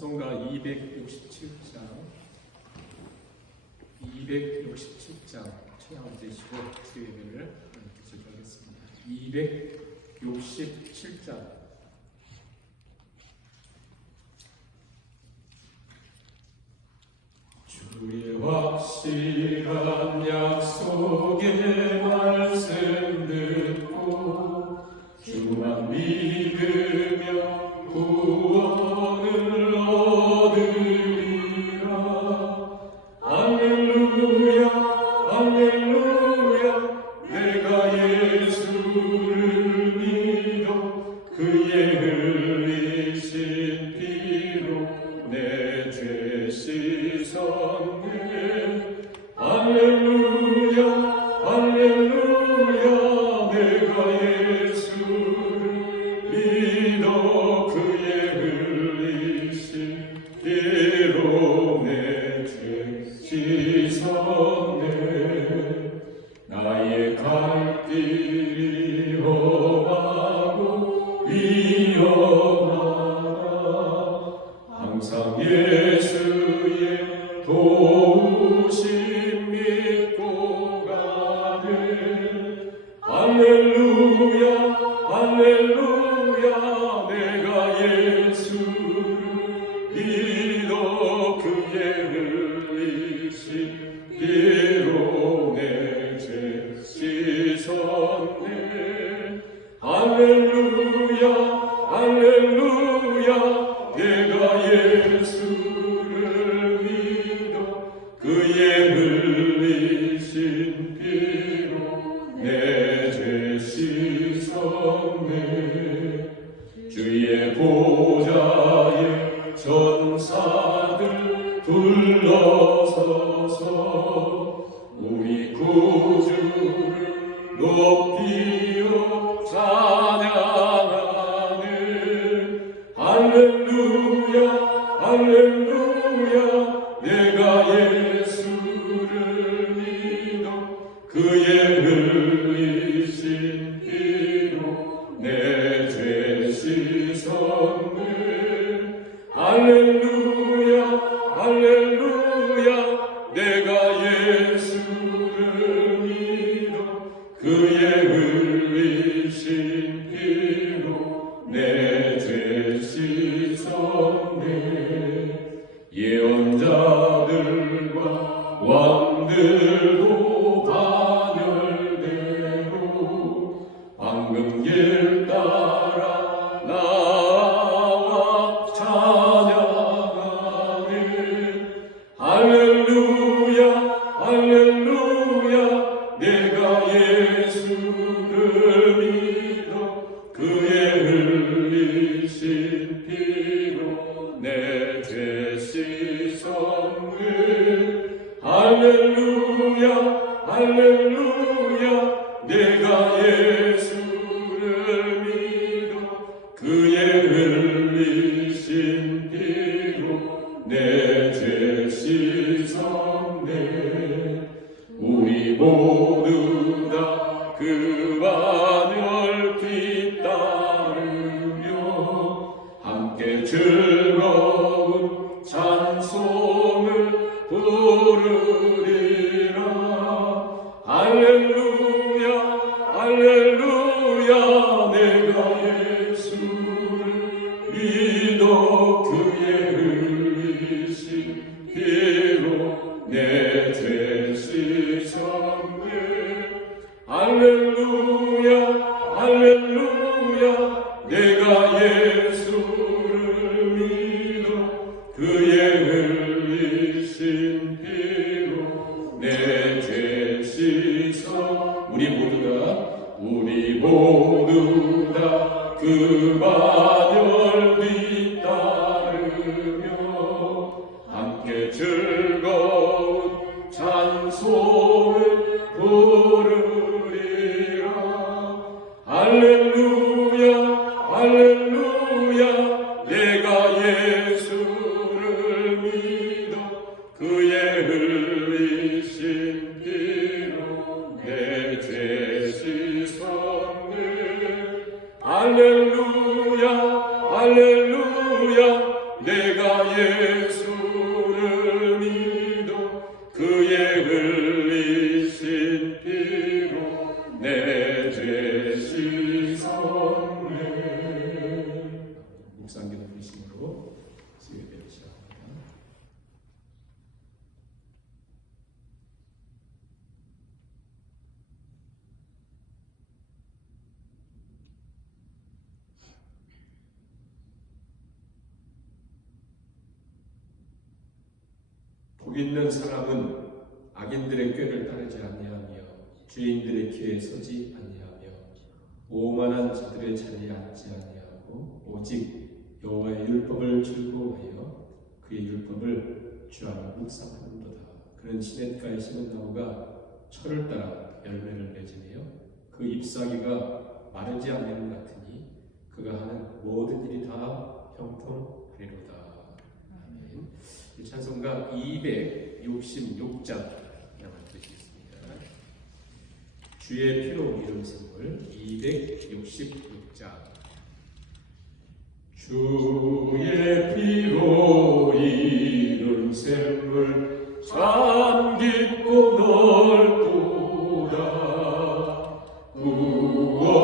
찬송가 267장 최양 되시고 수요예배를 드리겠습니다. 267장 주의 확실한 약속의 말씀 듣고 주만 믿으며 구원을 얻으리라. 할렐루야 할렐루야. 내가 예수를 믿어 그의 흘리신 피로 내 죄 씻었네. 할렐루야 할렐루야. 내가 예수를 믿어 그의 흘리신 피로 내 죄 씻었네. 나의 갈 길이 험하고 위험하다. 항상 예수의 도우심 믿고 가네. 할렐루야 할렐루야. 내가 예수를 믿어 그의 흘리신 피로 내 죄 씻었네. 할렐루야 할렐루야. 내가 예수를 믿어 그의 흘리신 피로 내 죄 씻었네. 주의 보좌에 전사들 둘러서서 우리 구주를 높이어 찬양하네. 할렐루야 할렐루야. 내가 예수를 믿어 그의 흘리신 피로 내 죄 씻었네. 할렐루야 할렐루야. 내가 예수를 믿어 그의 흘리신 피로 내 죄 씻었네. 예언자들과 왕들도 반열대로 황금 길 따라 나와 찬양하네. 할렐루야 할렐루야. 내가 예수를 믿어 그의 흘리신 피로 내 죄 씻었네. 할렐루야 할렐루야. 내가 예수를 믿어 그의 흘리신 피로 내 죄 씻었네. 우리 모두 다 그 반열 뒤따르며 함께 즐거운 찬송을 부르리라. 할렐루야 할렐루야. 내가 예수를 믿어 그의 흘리신 피로 내 죄 씻었네. 할렐루야 할렐루야. 내가 예수를 믿어 그의 흘리신 피로 내 죄 씻어. 우리 모두 다 그 반열 뒤따르며 함께 즐거운 찬송을 부르리라. 할렐루야 할렐루야. 내가 예수를 믿어 그의 흘리신 피로 내 죄 씻었네. 할렐루야 할렐루야. 내가 예수를 믿어 그의 흘리신 피로 내 죄 씻었네. 묵상기도 부르심으로 예배를 시작합니다. 복 있는 사람은 악인들의 꾀를 따르지 아니하며 죄인들의 길에 서지 아니하며 오만한 자들의 자리에 앉지 아니하고 오직 여호와의 율법을 즐거워하여 그의 율법을 주하며 묵상하는도다. 그는 시냇가에 심은 나무가 철을 따라 열매를 맺으며 그 잎사귀가 마르지 않는 것 같으니 그가 하는 모든 일이 다 형통하리로다. 아멘. 이 찬송가 266장 한번 드리겠습니다. 주의 피로 이룬 샘물 266장. 주의 피로 이룬 샘물 참 깊고 넓도다.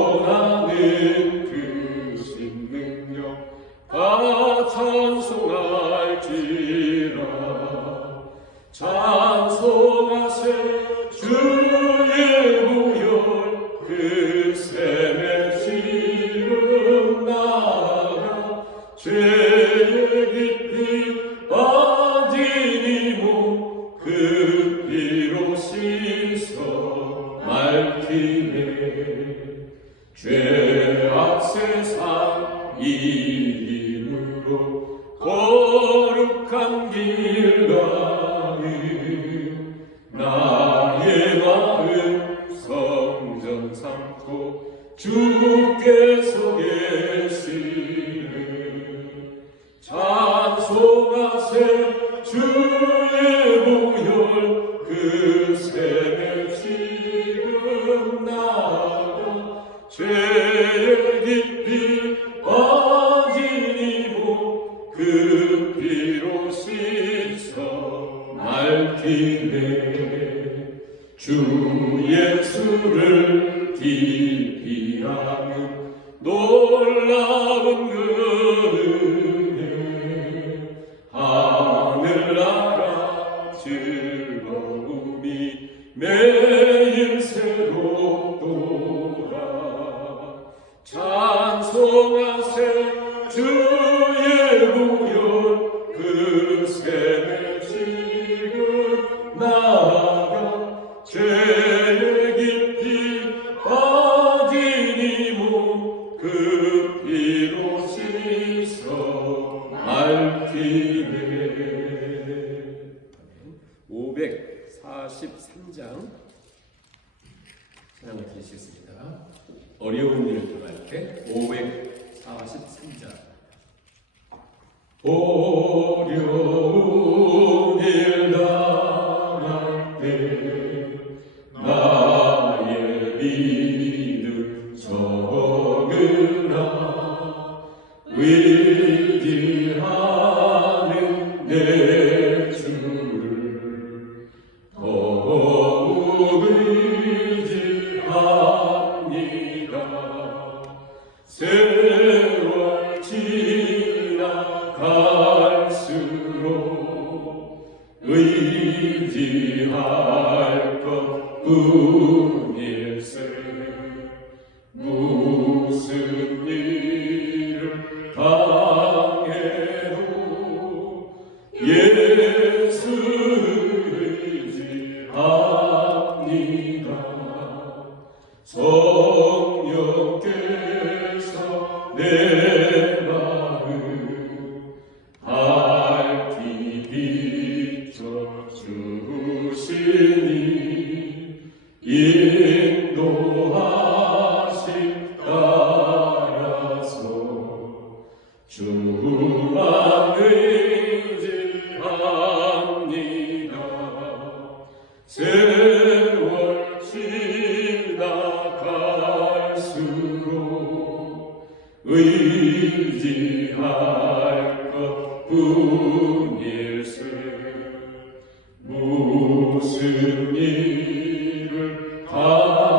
구원하는 그 신능력 다 찬송할지라. 찬송하세 주의 보혈 그 샘에 지름 나가 죄의 깊이 빠진 이 몸 그 피로 씻어 맑히네. 죄악 세상 이름으로 거룩한 길 가는 나의 마음 성전 삼고 주께서 계시네. 찬송하세 주의 보혈 그 샘에 지금 나가 죄의 깊이 빠진 이 몸 그 피로 씻어 맑히네. 주 예수를 깊이 아는 놀라운 은혜 하늘나라 즐거움이 매일 새롭도다. 찬송하세 주의 보혈 그 샘에 지금 나가 죄의 깊이 빠진 이 몸 그 피로 씻어 맑히네. 543장 찬양을 드리겠습니다. 어려운 일을 들어갈 때 543장. 어려운 일 당할 때 나의 믿음 적으나 의지하는 내 주를 더욱 의지합니다. 세월 지나갈수록 의지할 것뿐일세. 무슨 일을 당해도 예수 의지합니다. 성령께서 내 마음 밝히 비춰주시니 인도하심 따라 것뿐일세. 무슨 일을 당해도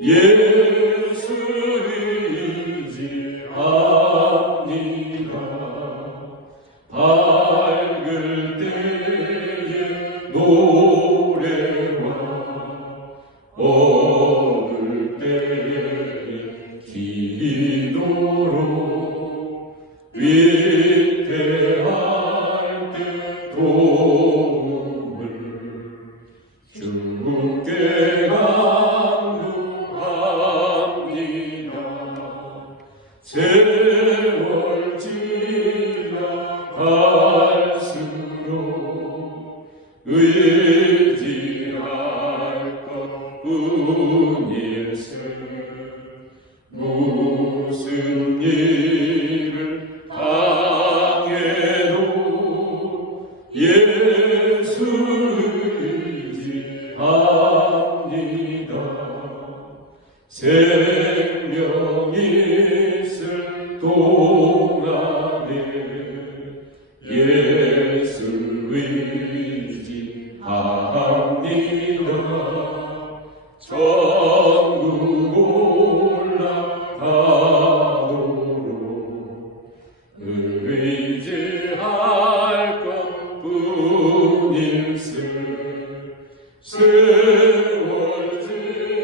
예수 의지합니다. 밝을 때에 노래와 어두울 때에 기도로 위태할 때 도움을 주께 간구합니다. 세월 지나갈수록 의지할 것뿐일세. 무슨 일을 당해도 예수 의지합니다. 생명이 있을 동안에 예수 의지합니다. 천국 올라가도록 의지할 것뿐일세. 세월 지나갈수록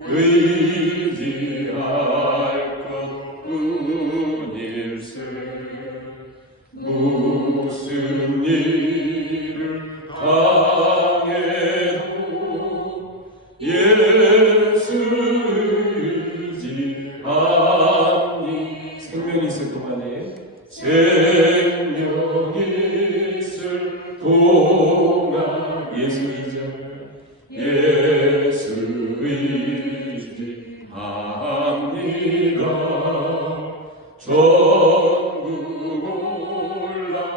의지할 것뿐일세. 무슨 일을 당해도 예수 의지하니. 생명이 있을 동안에 생명이 있을 동안 예수 의지하며 예수 의지합니다. 천국 올라가도록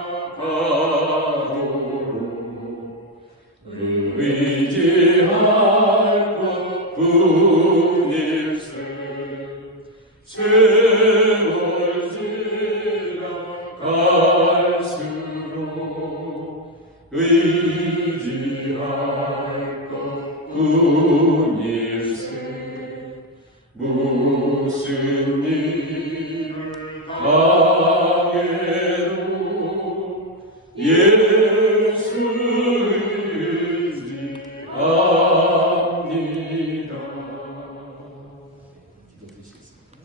의지할 것뿐일세. 세월 지나갈수록 의지할 것뿐일세. 무슨 일을 당해도 예수 의지합니다. 기도드리시겠습니다.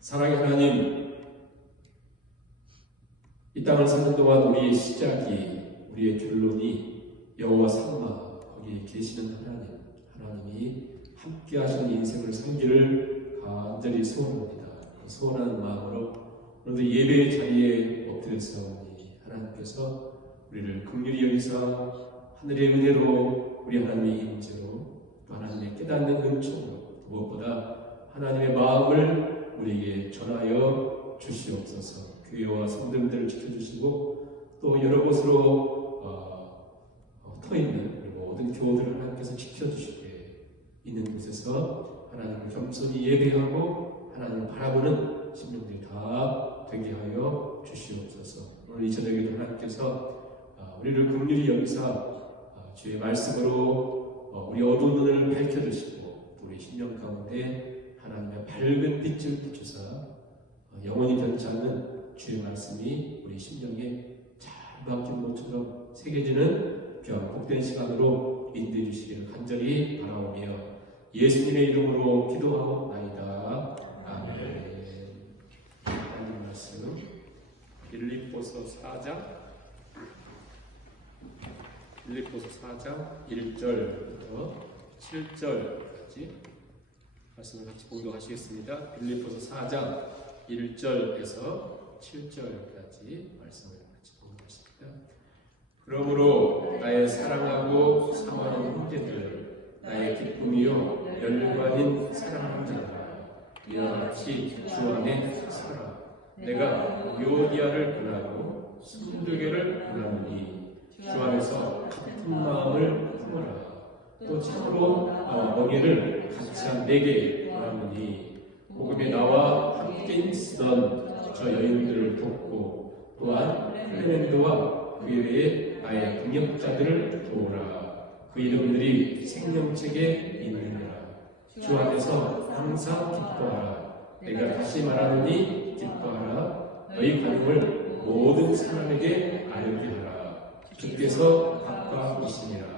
사랑의 하나님, 이 땅을 사는 동안 우리의 시작이, 우리의 결론이 여호와 삼마 거기에 계시는 하나님이 함께 하시는 인생을 살기를 간절히 소원합니다. 소원하는 마음으로 오늘도 예배의 자리에 엎드려서오니 하나님께서 우리를 긍휼히 여기사 하늘의 은혜로 우리 하나님의 임재로 또 하나님의 깨닫는 은총으로 무엇보다 하나님의 마음을 우리에게 전하여 주시옵소서. 교회와 성도들을 지켜주시고 또 여러 곳으로 터있는 모든 교우들을 하나님께서 지켜주시게 있는 곳에서 하나님을 겸손히 예배하고 하나님을 바라보는 심령들이 다 되게 하여 주시옵소서. 오늘 이 저녁에도 하나님께서 우리를 긍휼히 여기사 주의 말씀으로 우리 어두운 눈을 밝혀주시고 또 우리 심령 가운데 하나님의 밝은 빛을 비추사 영원히 변치 않는 주의 말씀이 우리 심령에 잘 박힌 것처럼 새겨지는 귀한 복된 시간으로 인도해 주시기를 간절히 바라오며 예수님의 이름으로 기도하옵나이다. 아멘. 하나님 말씀 빌립보서 4장 1절부터 7절까지 말씀을 같이 봉독하시겠습니다. 빌립보서 4장 1절에서 7절까지 말씀을 같이 봉독하십니다. 그러므로 나의 사랑하고 사모하는 형제들, 나의 기쁨이요 열관인 사랑하는 자들아, 이와 같이 주 안에 서라. 내가 유오디아를 보내고 순두개를 보내노니 주 안에서 같은 마음을 품어라. 또 참으로 멍에를 같이 한 내게 보았느니 복음에 나와 함께 있던 저 여인들을 돕고 또한 클레멘도와 그 외에 나의 동역자들을 도우라. 그 이름들이 생명책에 있느니라. 주 안에서 항상 기뻐하라. 내가 다시 말하노니 기뻐하라. 너희 관용을 모든 사람에게 알게 하라. 주께서 각과 이시니라.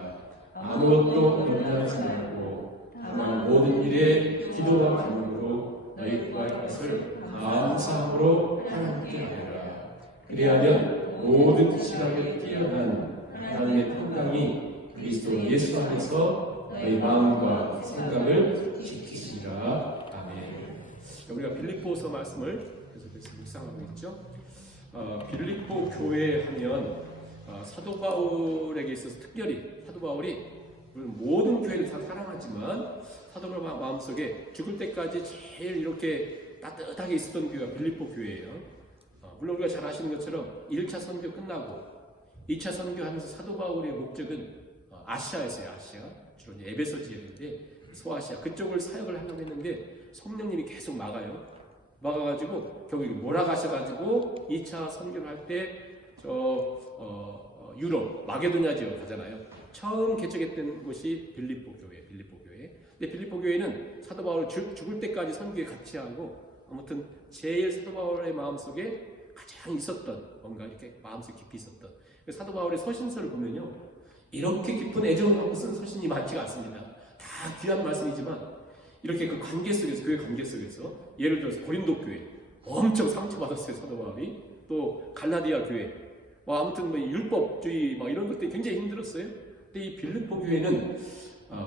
아무것도 염려하지 말고 다만 모든 일에 기도와 간구로 너희 구할 것을 감사함으로 하나님께 하라. 그리하면 모든 시각에 뛰어난 하나님의 평강이 그리스도 예수 안에서 너희 마음과 생각을 지키시리라. 아멘. 우리가 빌립보서 말씀을 계속해서 묵상하고 있죠. 빌립보 교회 하면 사도 바울에게 있어서 특별히 사도 바울이 모든 교회를 다 사랑하지만 사도 바울 마음속에 죽을 때까지 제일 이렇게 따뜻하게 있었던 교회가 빌립보 교회예요. 물론 우리가 잘 아시는 것처럼 1차 선교 끝나고 2차 선교하면서 사도 바울의 목적은 아시아였어요. 아시아. 주로 이제 에베소 지역인데 소아시아 그쪽을 사역을 하려고 했는데 성령님이 계속 막아가지고 결국 몰아가셔가지고 2차 선교를 할 때 유럽 마게도냐 지역 가잖아요. 처음 개척했던 곳이 빌립보 교회. 근데 빌립보 교회는 사도 바울 죽을 때까지 선교에 같이 하고 아무튼 제일 사도 바울의 마음속에 가장 있었던 뭔가 이렇게 마음속 깊이 있었던 사도 바울의 서신서를 보면요 이렇게 깊은 애정을 갖고 쓴 서신이 많지가 않습니다. 다 귀한 말씀이지만 이렇게 그 관계 속에서 교회 관계 속에서 예를 들어서 고린도 교회 엄청 상처받았어요 사도 바울이. 또 갈라디아 교회 아무튼 율법주의 이런 것들이 굉장히 힘들었어요. 근데 이 빌립보 교회는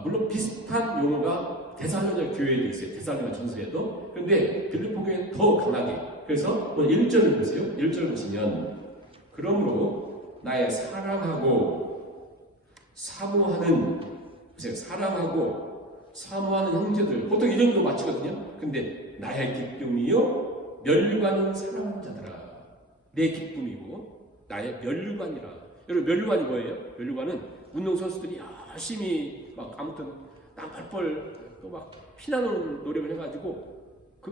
물론 비슷한 용어가 데살로니가 교회도 있어요. 데살로니가 전서에도. 그런데 빌립보 교회는 더 강하게. 그래서 1절을 보세요. 1절 보시면 그러므로 나의 사랑하고 사모하는 형제들 보통 이 정도 맞추거든요. 근데 나의 기쁨이요 멸류관은 사랑하는 자들아. 내 기쁨이고 나의 멸류관이라. 여러분 멸류관이 뭐예요? 멸류관은 운동선수들이 열심히 아무튼 땀 펄펄 또 피나는 노력을 해가지고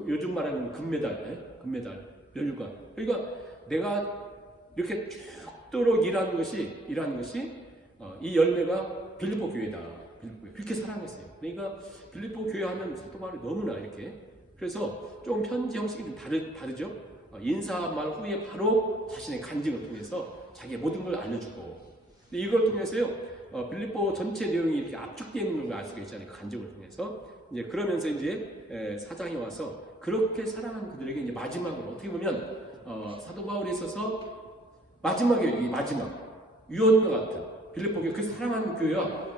요즘 말하는 금메달 멸류관. 그러니까 내가 이렇게 죽도록 일하는 것이 이 열매가 빌립보 교회다. 그렇게 사랑했어요. 그러니까 빌립보 교회 하면 사도 바울이 너무나 이렇게 그래서 좀 편지 형식이 좀 다르죠. 인사말 후에 바로 자신의 간증을 통해서 자기의 모든 걸 알려주고 이걸 통해서요 빌립보 전체 내용이 이렇게 압축되어 있는 걸 알 수가 있잖아요. 간증을 통해서 이제 그러면서 이제 사장에 와서 그렇게 사랑하는 그들에게 이제 마지막으로 어떻게 보면 사도 바울에 있어서 마지막에 마지막 유언과 같은 빌립보 교회 그 사랑하는 교회와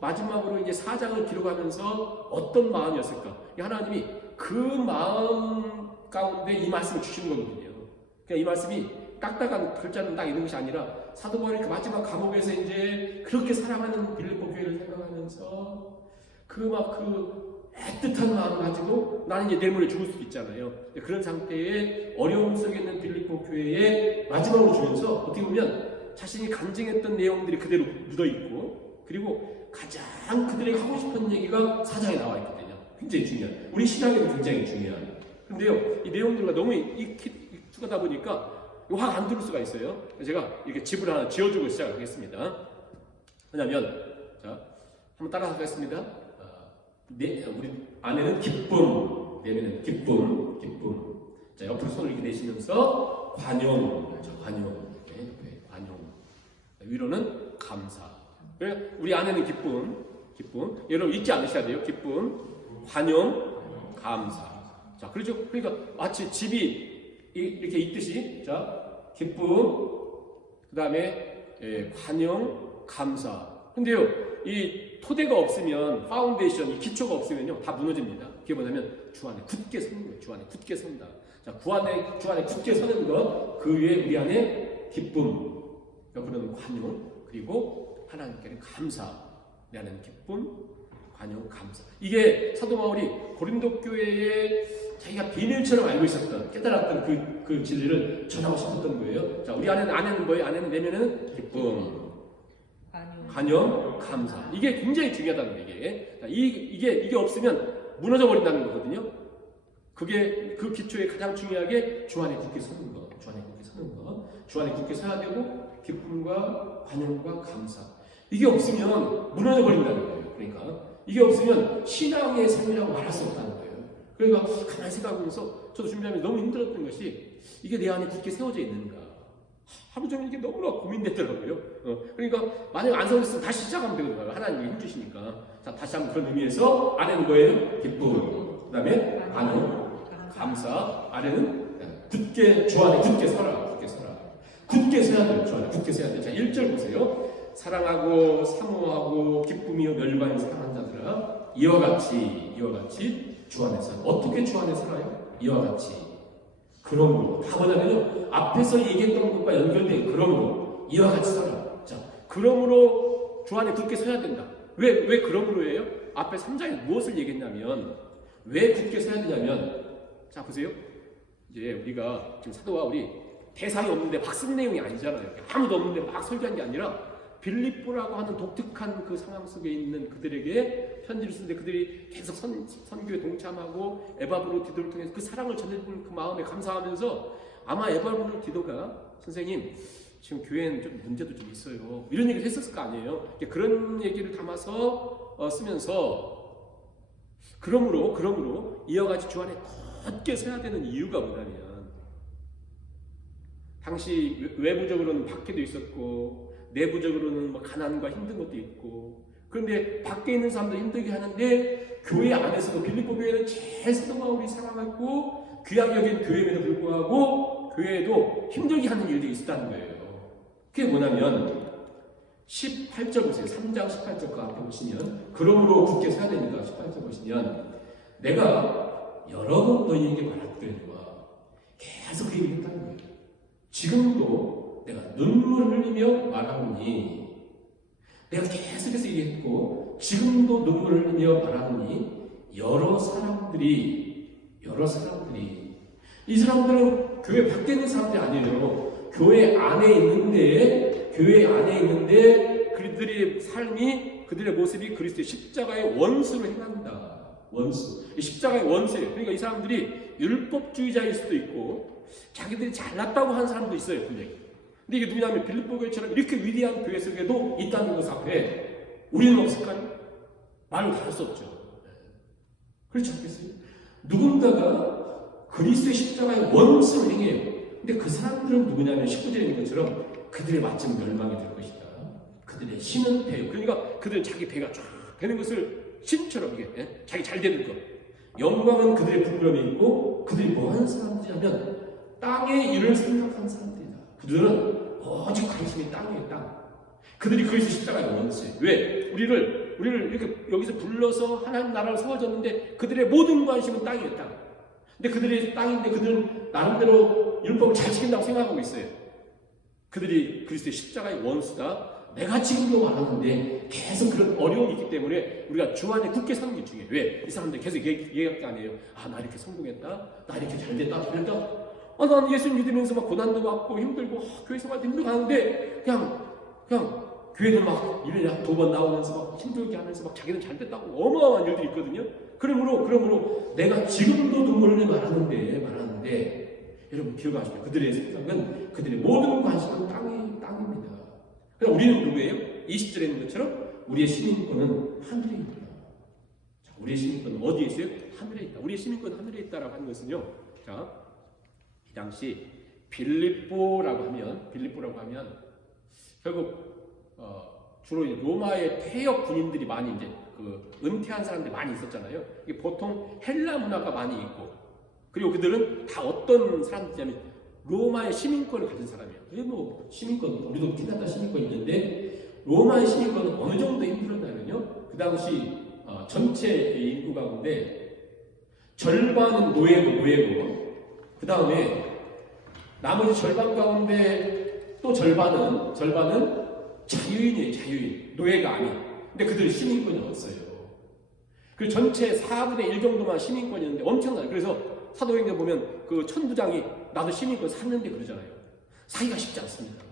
마지막으로 이제 사장을 기록하면서 어떤 마음이었을까? 하나님이 그 마음 가운데 이 말씀을 주시는 거거든요. 그러니까 이 말씀이 딱딱한 글자는 딱 있는 것이 아니라 사도 바울이 그 마지막 감옥에서 이제 그렇게 사랑하는 빌립보 교회를 생각하면서 그 애틋한 마음을 가지고 나는 이제 내일 죽을 수도 있잖아요. 그런 상태에 어려움 속에 있는 빌립보 교회에 마지막으로 주면서 어떻게 보면 자신이 간증했던 내용들이 그대로 묻어있고 그리고 가장 그들에게 하고 싶은 얘기가 사장에 나와 있거든요. 굉장히 중요한 우리 신앙에도 굉장히 중요한 근데요 이 내용들과 너무 익숙하다 보니까 확 안 들을 수가 있어요. 제가 이렇게 집을 하나 지어주고 시작하겠습니다. 왜냐면 자 한번 따라하겠습니다. 우리 아내는 기쁨, 내면은 기쁨. 자 옆으로 손을 이렇게 내시면서 관용, 관용. 위로는 감사. 우리 아내는 기쁨. 여러분 잊지 않으셔야 돼요. 기쁨, 관용, 감사. 자 그렇죠. 그러니까 마치 집이 이렇게 있듯이 자 기쁨, 그 다음에 관용, 감사. 근데요 이 토대가 없으면 파운데이션, 이 기초가 없으면요 다 무너집니다. 그게 뭐냐면 주 안에 굳게 서는 거예요. 주 안에 굳게 선다. 자 주 안에 굳게 서는 것, 그 위에 우리 안에 기쁨, 옆으로는 관용, 그리고 하나님께는 감사. 내 안에는 기쁨, 관용, 감사. 이게 사도 바울이 고린도 교회에 자기가 비밀처럼 알고 있었던, 깨달았던 그 진리를 전하고 싶었던 거예요. 자, 우리 아내는 뭐예요? 아내는 내면은 기쁨, 관용, 감사. 이게 굉장히 중요하다는 거예요. 이게 없으면 무너져 버린다는 거거든요. 그게 그 기초에 가장 중요하게 주 안에 굳게 서는 거. 주 안에 굳게 서야 되고 기쁨과 관용과 감사. 이게 없으면 무너져 버린다는 거예요. 그러니까 이게 없으면 신앙의 삶이라고 말할 수 없다는 거예요. 그러니까 가만히 생각하면서 저도 준비하면서 너무 힘들었던 것이 이게 내 안에 굳게 세워져 있는가. 하루 종일 이게 너무나 고민되더라고요. 그러니까 만약에 안 세워졌으면 다시 시작하면 되거든요. 하나님이 힘주시니까. 자, 다시 한번 그런 의미에서 아래는 뭐예요? 기쁨. 그 다음에 관용, 감사. 아래는 굳게 주 안에 굳게 서라. 굳게 서야 돼요. 주 안에 굳게 서야 돼요. 자, 1절 보세요. 사랑하고 사모하고 기쁨이요 멸관이 사랑한 자들아 이와 같이 주 안에서 어떻게 주 안에 살아요? 이와 같이 그러므로 다 뭐냐면요 앞에서 얘기했던 것과 연결된 그러므로 이와 같이 살아. 자, 그러므로 주 안에 굳게 서야 된다. 왜 그러므로예요? 앞에 3장에 무엇을 얘기했냐면 왜 굳게 서야 되냐면 자 보세요. 이제 우리가 지금 사도와 우리 대상이 없는데 막 쓴 내용이 아니잖아요. 아무도 없는데 막 설교한 게 아니라 빌립보라고 하는 독특한 그 상황 속에 있는 그들에게 편지를 쓰는데 그들이 계속 선교에 동참하고 에바브로 디도를 통해서 그 사랑을 전해주는 그 마음에 감사하면서 아마 에바브로 디도가 선생님 지금 교회는 좀 문제도 좀 있어요 이런 얘기를 했었을 거 아니에요. 그런 얘기를 담아서 쓰면서 그러므로 이와 같이 주 안에 굳게 서야 되는 이유가 뭐냐면 당시 외부적으로는 박해도 있었고 내부적으로는 뭐 가난과 힘든 것도 있고 그런데 밖에 있는 사람도 힘들게 하는데 교회 안에서도 빌립보 교회는 제일 사도 바울이 사랑하고 귀하게 여긴 교회임에도 불구하고 교회에도 힘들게 하는 일들이 있었다는 거예요. 그게 뭐냐면 18절 보세요. 3장 18절 그 앞에 보시면 그러므로 굳게 서야 되니까 18절 보시면 내가 여러 번 너희에게 말했더니와 계속 그 얘기를 했다는 거예요. 지금도 내가 눈물을 흘리며 말하노니 내가 계속해서 얘기했고 지금도 눈물을 흘리며 말하노니 여러 사람들이 이 사람들은 교회 밖에 있는 사람들이 아니에요. 교회 안에 있는데 그들의 삶이 그들의 모습이 그리스도의 십자가의 원수로 행한다. 원수. 십자가의 원수예요. 그러니까 이 사람들이 율법주의자일 수도 있고 자기들이 잘났다고 하는 사람도 있어요. 분명히. 근데 이게 누구냐면 빌립보 교회처럼 이렇게 위대한 교회 속에도 있다는 것 앞에 우리는 없을까요? 말로 다 할 수 없죠. 그렇지 않겠어요? 누군가가 그리스도의 십자가의 원수를 행해요. 근데 그 사람들은 누구냐면 19절에 있는 것처럼 그들의 마침 멸망이 될 것이다. 그들의 신은 배요. 그러니까 그들은 자기 배가 쫙 되는 것을 신처럼 이게 자기 잘 되는 것. 영광은 그들의 부끄러움이 있고 그들이 뭐 하는 사람들이냐면 땅의 일을 생각하는 사람들이다. 그들은 오직 관심이 땅이에요. 땅. 그들이 그리스도 십자가의 원수예요. 왜? 우리를 이렇게 여기서 불러서 하나님 나라를 세워줬는데 그들의 모든 관심은 땅이에요. 땅. 근데 그들이 땅인데 그들은 나름대로 율법을 잘 지킨다고 생각하고 있어요. 그들이 그리스도의 십자가의 원수다. 내가 지금도 말하는데 계속 그런 어려움이 있기 때문에 우리가 주 안에 굳게 사는 게 중요해요. 왜? 이 사람들 계속 얘기할 게 아니에요. 나 이렇게 성공했다. 나 이렇게 잘됐다. 난 예수 믿으면서 막 고난도 받고 힘들고 교회 생활도 힘들고 하는데 그냥 교회는 막 1년에 2번 나오면서 막 힘들게 하면서 막 자기는 잘됐다고 어마어마한 일들이 있거든요. 그러므로 내가 지금도 눈물을 말하는데 여러분 기억하십시오. 그들의 생각은 그들의 모든 관심은 땅입니다. 그럼 우리는 누구예요? 20절에 있는 것처럼 우리의 시민권은 하늘에 있다. 자, 우리의 시민권은 어디에 있어요? 하늘에 있다. 우리의 시민권은 하늘에 있다라고 하는 것은요. 자, 이 당시 빌립보라고 하면 결국 주로 로마의 폐역 군인들이 많이 이제 그 은퇴한 사람들이 많이 있었잖아요. 이게 보통 헬라 문화가 많이 있고 그리고 그들은 다 어떤 사람들이냐면 로마의 시민권을 가진 사람이에요. 뭐 시민권 우리도 피난다 시민권이 있는데 로마의 시민권은 어느 정도 힘들었냐면요. 그 당시 전체 인구 가운데 절반은 노예고 그 다음에 나머지 절반 가운데 또 절반은 자유인이에요. 자유인. 노예가 아닌. 근데 그들은 시민권이 없어요. 그 전체 4분의 1 정도만 시민권이었는데 엄청나요. 그래서 사도행전 보면 그 천부장이 나도 시민권 샀는데 그러잖아요. 사기가 쉽지 않습니다.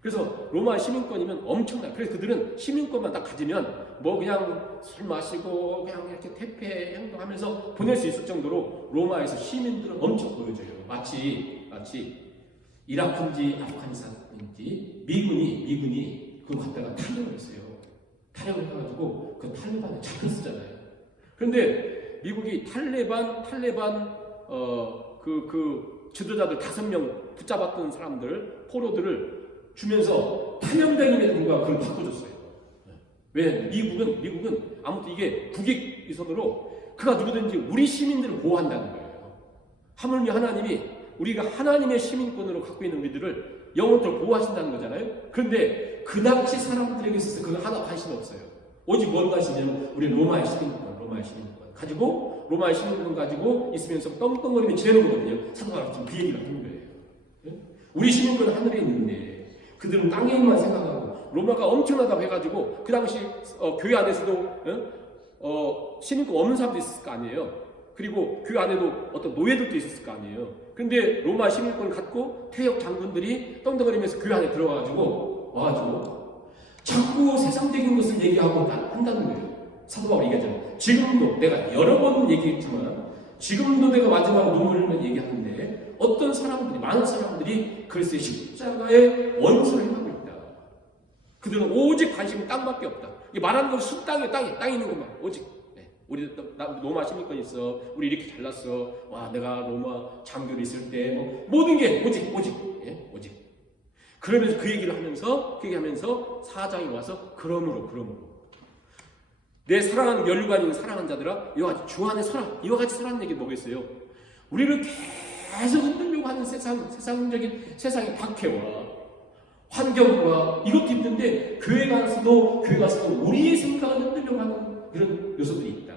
그래서 로마 시민권이면 엄청나. 그래서 그들은 시민권만 딱 가지면 뭐 그냥 술 마시고 그냥 이렇게 퇴폐 행동하면서 보낼 수 있을 정도로 로마에서 시민들은 엄청 보여줘요. 마치 이라크인지 아프가니스탄인지 미군이 그거 갖다가 탈영을 했어요. 탈영을 해가지고 그 탈레반에 잡혔었잖아요. 그런데 미국이 탈레반 그 지도자들 5명 붙잡았던 사람들 포로들을 주면서 탈영당임에도 불구하고 그걸 바꿔줬어요. 왜? 미국은 아무튼 이게 국익위선으로 그가 누구든지 우리 시민들을 보호한다는 거예요. 하물며 하나님이 우리가 하나님의 시민권으로 갖고 있는 우리들을 영원토록 보호하신다는 거잖아요. 그런데 그 당시 사람들에게 있어서 그거 하나 관심이 없어요. 오직 뭔 관심이냐면 우리 로마의 시민권 가지고 로마의 시민권 가지고 있으면서 떵떵거리며 지내는 거거든요. 사도 바울은 지금 그 얘기를 하는 거예요. 우리 시민권은 하늘에 있는데 그들은 땅에 있는 생각하고 로마가 엄청나다고 해가지고 그 당시 교회 안에서도 시민권 없는 사람도 있을 거 아니에요. 그리고 그 안에도 어떤 노예들도 있었을 거 아니에요. 근데 로마 시민권을 갖고 퇴역 장군들이 떵떵거리면서 교회 안에 들어와가지고 자꾸 세상적인 것을 얘기하고 한다는 거예요. 사도 바울이 얘기하잖아요. 지금도 내가 여러 번 얘기했지만 지금도 내가 마지막 눈물을 흘리면 얘기하는데 어떤 사람들이 많은 사람들이 그리스도의 십자가의 원수를 행하고 있다. 그들은 오직 관심은 땅밖에 없다. 이게 말하는 건 땅에 있는 것만 오직. 우리 로마 시민권 있어. 우리 이렇게 잘났어. 와 내가 로마 장교로 있을 때 뭐 모든 게 오직. 그러면서 그 얘기를 하면서 사장이 와서 그러므로 내 사랑하는 멸류관인 사랑하는 자들아 이와 같이 주 안에 서라. 이와 같이 서라는 얘기 뭐겠어요? 우리를 계속 흔들려고 하는 세상의 박해와 환경과 이것도 있는데 교회 가서도 우리의 생각을 흔들려고 하는 이런 요소들이 있다.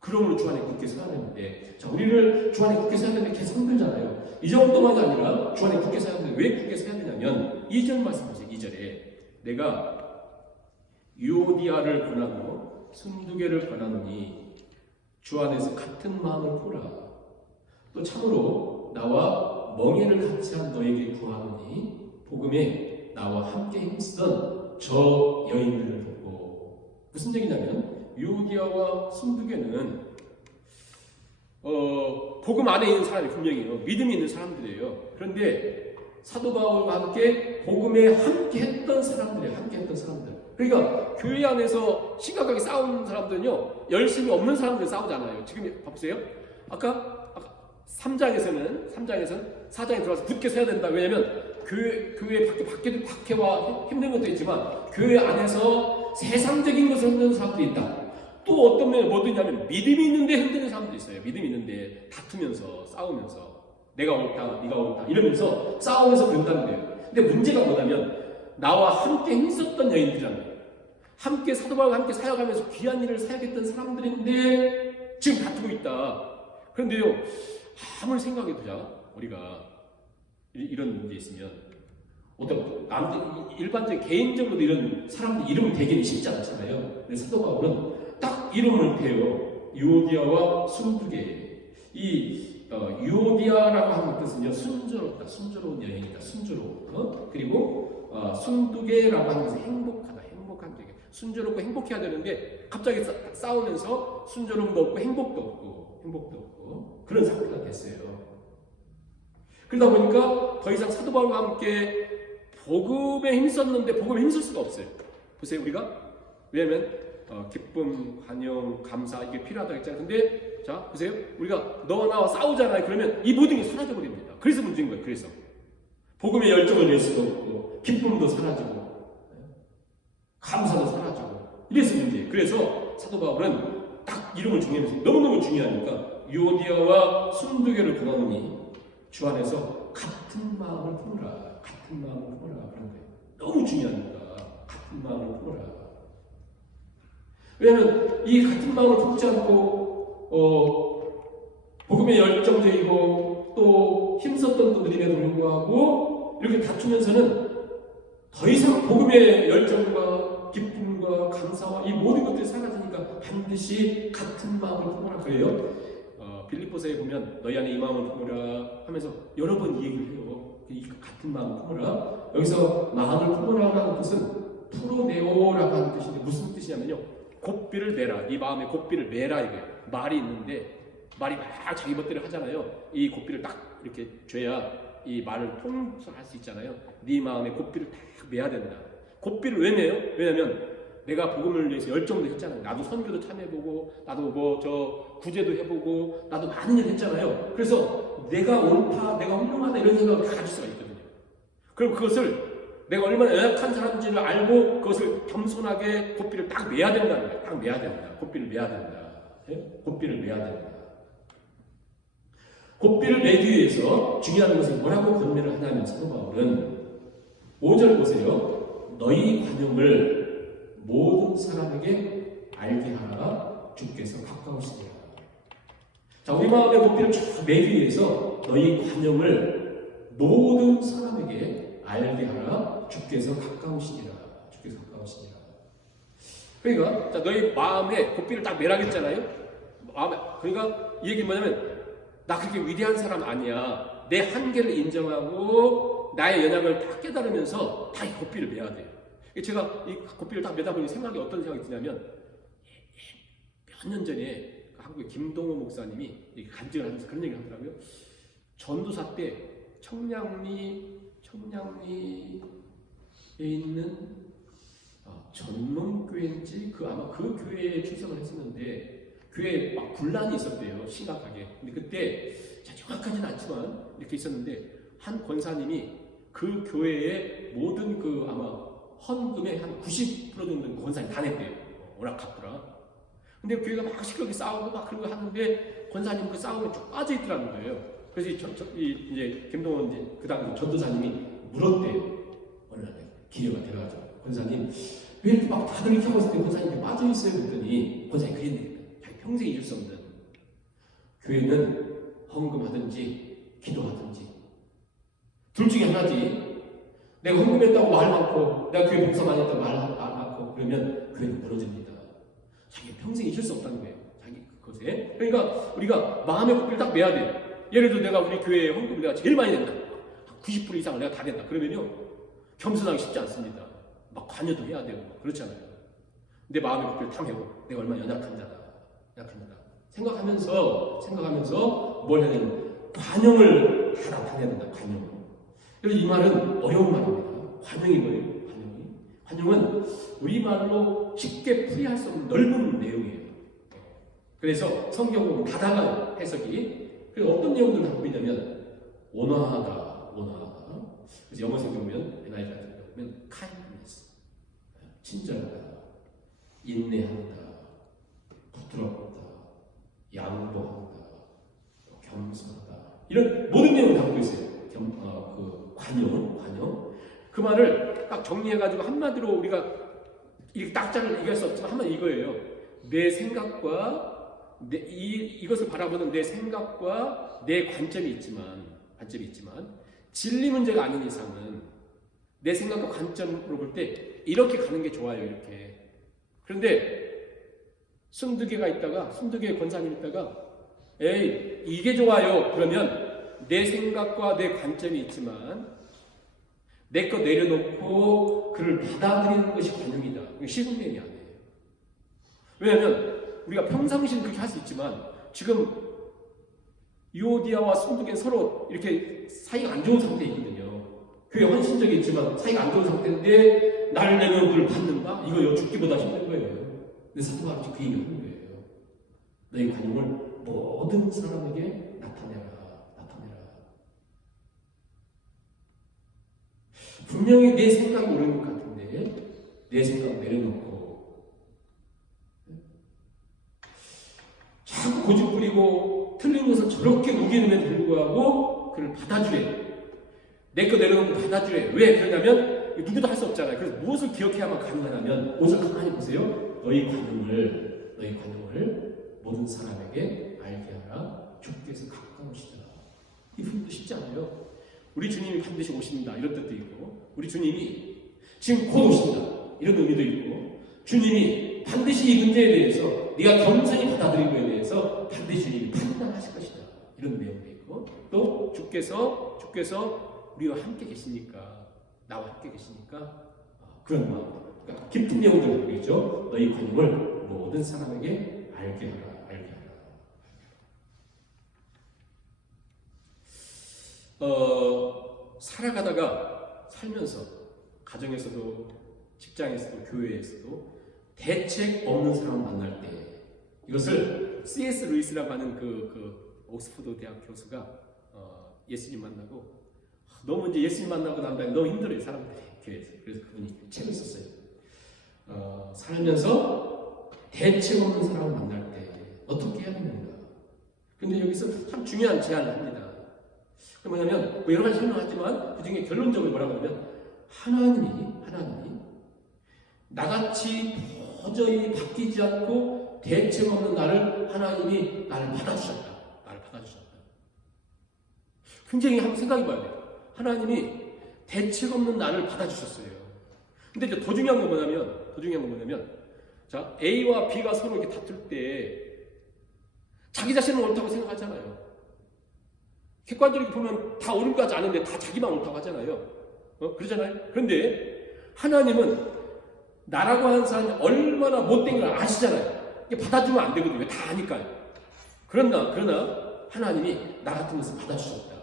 그러므로 주 안에 굳게 서야 되는데 우리를 주 안에 굳게 서야 되는데 계속 흔들잖아요. 이 정도만이 아니라 주 안에 굳게 서야 되는데 왜 굳게 서야 되냐면 2절 말씀하세요. 2절에 내가 유오디아를 권하고 순두개를 권하노니 주 안에서 같은 마음을 품으라. 또 참으로 나와 멍에를 같이 한 너에게 구하노니 복음에 나와 함께 힘쓰던 저 여인들을 돕고. 무슨 얘기냐면 유오디아와 순두개는 복음 안에 있는 사람이 분명히요. 믿음이 있는 사람들이에요. 그런데 사도 바울과 함께 복음에 함께 했던 사람들. 그러니까 교회 안에서 심각하게 싸우는 사람들은요, 열심히 없는 사람들 싸우잖아요. 지금 봐보세요. 아까 3장에서는 4장에 들어와서 굳게 서야 된다. 왜냐면 교회 밖에도 박해와 힘든 것도 있지만 교회 안에서 세상적인 것을 흔드는 사람들이 있다. 또 어떤 면에 뭐도 있냐면 믿음이 있는데 흔드는 사람도 있어요. 믿음이 있는데 다투면서 싸우면서 내가 옳다 네가 옳다 이러면서 싸우면서 그런다는 거예요. 근데 문제가 뭐냐면 나와 함께 힘썼던 여인들이잖아요. 함께 사도 바울과 함께 사역하면서 귀한 일을 사역했던 사람들인데 지금 다투고 있다. 그런데요, 아무리 생각해보자. 우리가 이런 문제 있으면 어떤 일반적인 개인적으로 이런 사람들 이름을 대기는 쉽지 않잖아요. 근데 사도 바울은 딱 이름을 대요. 유오디아와 순두개. 이 유오디아라고 하는 뜻은요, 순조롭다, 순조로운 여인이다, 순조로워. 그리고 순두개라고 하는 것은 행복한 되게 순조롭고 행복해야 되는데 갑자기 싸우면서 순조로움도 없고 행복도 없고 그런 상태가 됐어요. 그러다 보니까 더 이상 사도 바울과 함께 복음에 힘썼는데 복음에 힘쓸 수가 없어요. 보세요, 우리가 왜냐면 기쁨, 관용, 감사 이게 필요하다고 했잖아요. 근데 자 보세요, 우리가 너와 나와 싸우잖아요. 그러면 이 모든 게 사라져 버립니다. 그래서 문제인 거예요. 그래서 복음의 열정을 낼 수도 없고 기쁨도 사라지고 감사도 사라지고 이래서 문제예요. 그래서 사도 바울은 딱 이름을 정해면서 너무너무 중요하니까 유오디아와 순두개를 권하노니 주 안에서 같은 마음을 품으라. 그런 거예요. 너무 중요하니까 같은 마음을 품으라. 왜냐하면 이 같은 마음을 품지 않고 복음에 열정적이고 또 힘썼던 분들임에도 불구하고 이렇게 다투면서는 더 이상 복음의 열정과 기쁨과 감사와 이 모든 것들이 사라지니까 반드시 같은 마음을 품으라 그래요. 빌립보서에 보면 너희 안에 이 마음을 품으라 하면서 여러 번 이 얘기를 해요. 같은 마음을 품으라. 여기서 마음을 품으라라는 뜻은 풀어내오라고 하는 뜻인데 무슨 뜻이냐면요. 곱비를 매라. 네 마음에 곱비를 매라 이거예요. 말이 있는데 말이 막 자기 멋대로 하잖아요. 이 곱비를 딱 이렇게 줘야 이 말을 통솔할 수 있잖아요. 네 마음에 곱비를 딱 매야 된다. 곱비를 왜 매요? 왜냐면 내가 복음을 위해서 열정도 했잖아요. 나도 선교도 참여해보고 나도 뭐 저 구제도 해보고 나도 많은 일 했잖아요. 그래서 내가 옳다, 내가 훌륭하다 이런 생각을 가질 수가 있거든요. 그럼 그것을 내가 얼마나 연약한 사람인지를 알고 그것을 겸손하게 곱비를 딱 매야 된다는 거예요. 딱 매야 된다. 곱비를 매야 된다. 예? 곱비를 매야 된다. 곱비를 매기 위해서 중요한 것은 뭐라고 권면을 하냐면 사도 바울은 5절 보세요. 너희 관용을 모든 사람에게 알게 하라. 주께서 가까우시니라. 자, 우리 마음의 곱비를 쫙 매기 위해서 너희 관용을 모든 사람에게 알게 하라. 주께서 가까우시니라. 주께서 가까우시니라. 그러니까 자, 너희 마음에 곱비를 딱 매라겠잖아요. 마음에 그러니까 이 얘기는 뭐냐면 나 그렇게 위대한 사람 아니야. 내 한계를 인정하고 나의 연약을 딱 깨달으면서 다 이 곱비를 매야 돼요. 제가 이 곱비를 딱 매다 보니 생각이 어떤 생각이 드냐면 몇 년 전에 한국의 김동호 목사님이 간증을 하면서 그런 얘기를 하더라고요. 전도사 때 청량리에 있는 전농교회인지 아마 그 교회에 출석을 했었는데 교회에 막 분란이 있었대요. 심각하게. 근데 그때 정확하지는 않지만 이렇게 있었는데 한 권사님이 그 교회의 모든 아마 헌금의 한 90% 정도는 권사님 다 냈대요. 워낙 갚더라. 근데 교회가 막 시끄럽게 싸우고 막 그런 거 하는데 권사님 그 싸움에 쭉 빠져 있더라는 거예요. 그래서 이제 김동원 이제 그 당시 전도사님이 물었대요. 어느 날 기회가 돼가지고 권사님 왜 이렇게 막 다들 이렇게 하고 있을 때 권사님이 빠져 있어요? 그랬더니 권사님이 그랬는데 자기 평생 잊을 수 없는 교회는 헌금하든지 기도하든지 둘 중에 하나지. 내가 헌금했다고 말 많고 내가 교회 봉사 많이 했다고 말 많고 그러면 교회는 무너집니다. 자기 평생 잊을 수 없다는 거예요. 자기 그것에. 그러니까 우리가 마음의 곱비를 딱 매야 돼요. 예를 들어 내가 우리 교회에 헌금을 내가 제일 많이 낸다. 90% 이상을 내가 다 낸다. 그러면요 겸손하기 쉽지 않습니다. 막 관여도 해야 되고 그렇잖아요. 내 마음의 곱비를 탁 매고 내가 얼마나 연약한 자다. 생각하면서 뭘 해야 되는 관용을 다 나타내야 된다. 관용. 그래서 이 말은 어려운 말입니다. 관용이 뭐예요? 관용은 우리말로 쉽게 풀이할 수 없는 넓은 내용이에요. 그래서 성경 보면 다 달라요. 해석이. 그래서 어떤 내용들을 갖고 있냐면 온화하다. 그래서 영어 성경 보면 NIV 같은 거 보면 kindness, 친절하다, 인내한다, 부드럽다, 양보한다, 겸손하다. 이런 모든 내용을 담고 있어요. 관용. 그 말을 딱 정리해가지고 한마디로 우리가 이렇게 딱 잘 얘기할 수 없지만 한마디 이거예요. 내 생각과 이것을 바라보는 내 생각과 내 관점이 있지만 진리 문제가 아닌 이상은 내 생각과 관점으로 볼 때 이렇게 가는 게 좋아요. 이렇게. 그런데 순두계 권사님 있다가 에이 이게 좋아요. 그러면 내 생각과 내 관점이 있지만 내 거 내려놓고 그를 받아들이는 것이 관용이다. 이게 쉬운 일이 아니에요. 왜냐하면 우리가 평상시는 그렇게 할 수 있지만 지금 유오디아와 순두계는 서로 이렇게 사이가 안 좋은 상태에 있거든요. 그게 헌신적이 있지만 사이가 안 좋은 상태인데 나를 내면 그걸 받는다? 이거 죽기보다 힘든 거예요. 근데 사도 바울이 그 얘기를 하는 거예요. 너희 관용을 모든 사람에게 나타내라. 분명히 내 생각이 옳은 것 같은데 내 생각 내려놓고 자꾸 고집 부리고 틀린 것을 저렇게 우기는에도 불구하고 그를 받아주래. 내 거 내려놓고 받아주래. 왜 그러냐면 누구도 할 수 없잖아요. 그래서 무엇을 기억해야만 가능하냐면 옷을 가만히 보세요. 너희 관용을 모든 사람에게 알게 하라. 주께서 가까우시더라. 이 부분도 쉽지 않아요. 우리 주님이 반드시 오신다 이런 뜻도 있고 우리 주님이 지금 곧 오신다 이런 의미도 있고 주님이 반드시 이 문제에 대해서 네가 겸손히 받아들이고에 대해서 반드시 주님이 판단하실 것이다 이런 내용도 있고 또 주께서 우리와 함께 계시니까, 나와 함께 계시니까 그런 마음, 그러니까 깊은 내용들을 보이죠. 너희 권능을 모든 사람에게 알게 하라, 알게 하라. 살면서 가정에서도 직장에서도 교회에서도 대책 없는 사람 만날 때, 이것을 C.S. 루이스라고 하는 그 옥스퍼드 대학 교수가 예수님 만나고, 너무 이제 예수님 만나고 난 다음에 너무 힘들어요, 사람들이 교회에서. 그래서 그분이 책을 썼어요. 살면서 대책 없는 사람을 만날 때 어떻게 해야 되는가. 근데 여기서 참 중요한 제안을 합니다. 그 뭐냐면, 뭐 여러 가지 설명하지만 그 중에 결론적으로 뭐라고 하냐면, 하나님이 나같이 도저히 바뀌지 않고 대책 없는 하나님이 나를 받아주셨다. 굉장히 한번 생각해 봐야 돼요. 하나님이 대책 없는 나를 받아주셨어요. 근데 이제 더 중요한 건 뭐냐면, 자, A와 B가 서로 이렇게 다툴 때 자기 자신은 옳다고 생각하잖아요. 객관적으로 보면 다 옳은 것 같지 않은데 다 자기만 옳다고 하잖아요. 그러잖아요. 그런데 하나님은 나라고 하는 사람이 얼마나 못된 걸 아시잖아요. 이게 받아주면 안 되거든요. 다 아니까요. 그러나 하나님이 나 같은 것을 받아주셨다.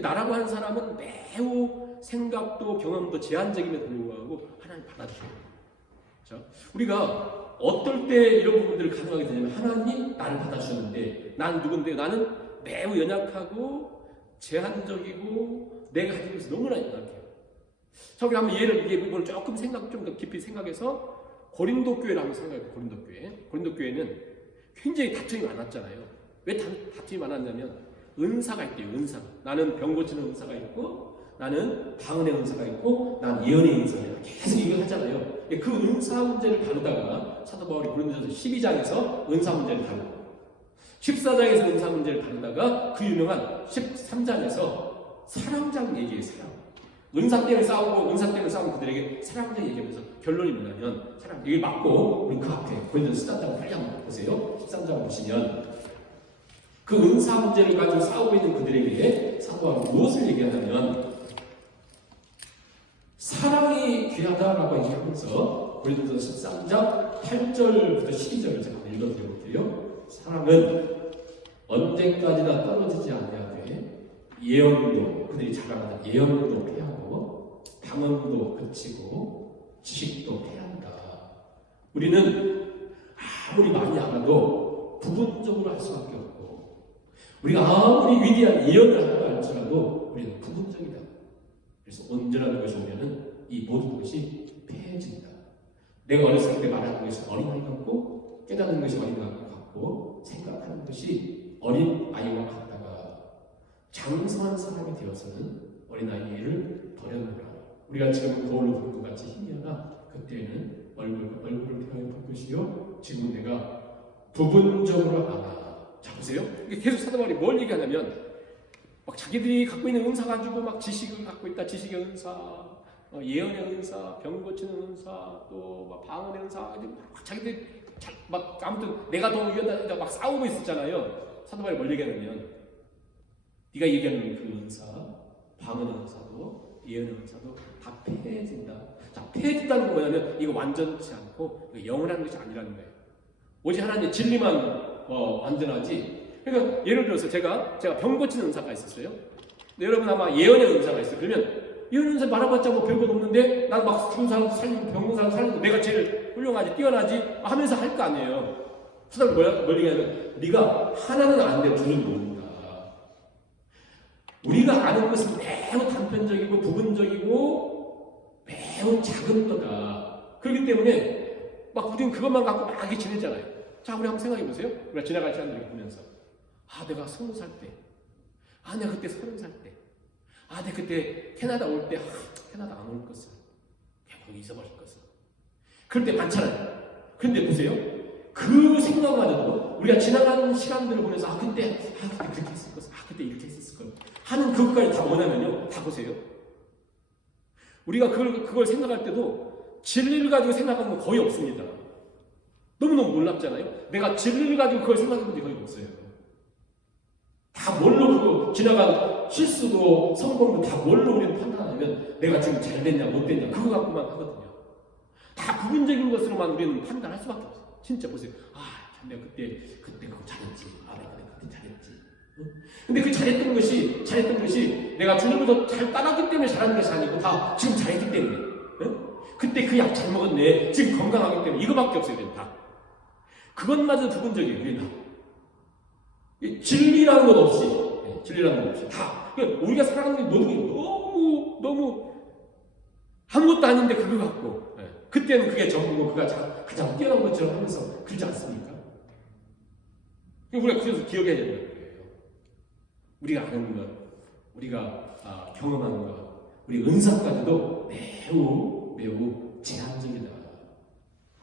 나라고 하는 사람은 매우 생각도 경험도 제한적임에도 불구하고 하나님 받아주셔요. 자, 우리가 어떨 때 이런 부분들을 가능하게 되냐면, 하나님 나를 받아주셨는데 나는 누군데요? 나는 매우 연약하고 제한적이고 내가 가진 것이 너무나 연약해요. 자, 우리 한번 이게 부분을 조금 좀 더 깊이 생각해서 고린도 교회를 한번 생각해요. 고린도 교회는 굉장히 다툼이 많았잖아요. 왜 다툼이 많았냐면, 은사가 있대요. 은사. 나는 병 고치는 은사가 있고, 나는 방언의 은사가 있고, 나는 예언의 은사가 있고, 계속 이걸 하잖아요. 그 은사 문제를 다루다가 사도 바울이 고린도전서 12장에서 은사 문제를 다루고, 14장에서 은사 문제를 다루다가 그 유명한 13장에서 사랑장 얘기예요. 은사 때문에 싸우고 그들에게 사랑장 얘기하면서 결론이 뭐냐면, 이게 맞고, 우리 그 앞에 고린도전서 13장 빨리 한번 보세요. 13장 보시면 그 은사 문제를 가지고 싸우고 있는 그들에게 사도 바울은 무엇을 얘기하냐면, 사랑이 귀하다라고 얘기하면서 고린도전서 13장 8절부터 12절을 제가 읽어드려볼게요. 사랑은 언제까지나 떨어지지 아니하되 예언도, 그들이 자랑하는 예언도 패하고 방언도 그치고 지식도 패한다. 우리는 아무리 많이 알아도 부분적으로 할 수밖에 없고, 우리가 아무리 위대한 예언을 한다 할지라도 우리는 부분적이다. 그래서 온전한 것이 오면은 이 모든 것이 패해진다. 내가 어렸을 때 말하는 것이 어린아이 같고, 깨닫는 것이 어린아이 같고, 생각하는 것이 어린 아이와 같다가 장성한 사람이 되어서는 어린아이를 버렸느라, 우리가 지금 거울로 볼 것 같이 희미하나 그때는 얼굴을 향해 볼 것이요, 지금 내가 부분적으로 알아. 자, 보세요. 이게 계속 사도 바울이 뭘 얘기하냐면, 막 자기들이 갖고 있는 은사 가지고 막 지식을 갖고 있다. 지식의 은사, 예언의 은사, 병 고치는 은사, 또 막 방언의 은사, 막 자기들이 막 아무튼 내가 더 위험하다 막 싸우고 있었잖아요. 사도 바울이 뭘 얘기하냐면, 네가 얘기하는 그 은사, 방언의 은사도 예언의 은사도 다 패해진다. 자, 패해진다는 건 뭐냐면, 이거 완전치 않고 영원한 것이 아니라는 거예요. 오직 하나님의 진리만 완전하지. 그러니까 예를 들어서 제가 병 고치는 은사가 있었어요. 근데 여러분 아마 예언의 은사가 있어요. 그러면 예언의 은사 말아봤자 뭐 별것 없는데, 난 막 죽은 사람 살리고 병든 사람 살리고 내가 제일 훌륭하지 뛰어나지 하면서 할 거 아니에요. 사람 뭘 얘기하냐면, 네가 하나는 아는데 둘은 모른다. 우리가 아는 것은 매우 단편적이고 부분적이고 매우 작은 거다. 그렇기 때문에 막 우리는 그것만 갖고 막 이렇게 지내잖아요. 자, 우리 한번 생각해 보세요. 우리가 지나갈 시간들을 보면서, 내가 20살 때, 내가 그때 30살 때, 내가 그때 캐나다 올 때, 캐나다 안 올 것을, 거기 잊어버릴 것을. 그럴 때 많잖아요. 그런데 보세요. 그 생각마저도 우리가 지나가는 시간들을 보면서, 그때 그렇게 했을 것을, 그때 이렇게 했을 걸 하는 그것까지 다 뭐냐면요. 다 보세요. 우리가 그걸 생각할 때도 진리를 가지고 생각하는 건 거의 없습니다. 너무너무 놀랍잖아요. 내가 진리를 가지고 그걸 생각해 본 적이 거의 없어요. 다 뭘로 지나간 실수도 성공도 다 뭘로 우리는 판단하냐면 내가 지금 잘 됐냐 못 됐냐 그거 갖고만 하거든요. 다 부분적인 것으로만 우리는 판단할 수밖에 없어요. 진짜 보세요. 내가 그때 그거 잘했지. 내가 그때 잘했지. 근데 그 잘했던 것이 내가 주님으로부터 잘 따랐기 때문에 잘하는 것이 아니고 다 지금 잘했기 때문에. 그때 그 약 잘 먹었네. 지금 건강하기 때문에 이거밖에 없어요. 다. 그것마저 부분적이에요. 우리는 진리라는 것 없이, 다. 그러니까 우리가 살아가는 모든 게 너무 아무것도 아닌데 그거 갖고, 그때는 그게 전부고 그가 가장 뛰어난 것처럼 하면서 그러지 않습니까? 우리가 그래서 기억해야 되는 거예요. 우리가 아는 것, 우리가 경험하는 것, 우리 은사까지도 매우 제한적이다.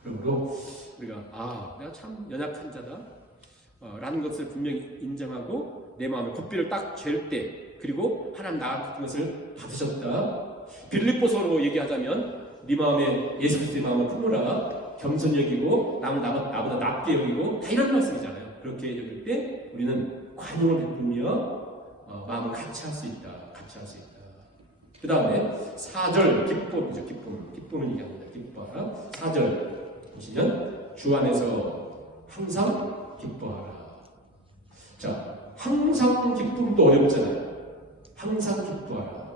그러므로 우리가 내가 참 연약한 자다 라는 것을 분명히 인정하고 내 마음에 god비를 딱 잴 때, 그리고 하나님 나한테 그것을 받으셨다. 빌립보서로 얘기하자면 네 마음에 예수 그리스도의 마음을 품으라. 겸손히 여기고 남을 나보다 낮게 여기고 다 이런 말씀이잖아요. 그렇게 여길 때 우리는 관용을 베풀며 마음을 같이 할 수 있다. 그 다음에 4절 기쁨이죠. 기쁨은 얘기합니다. 기뻐하라. 4절 보시면 주 안에서 항상 기뻐하라. 자, 항상 기쁨도 어렵잖아요. 항상 기뻐하라.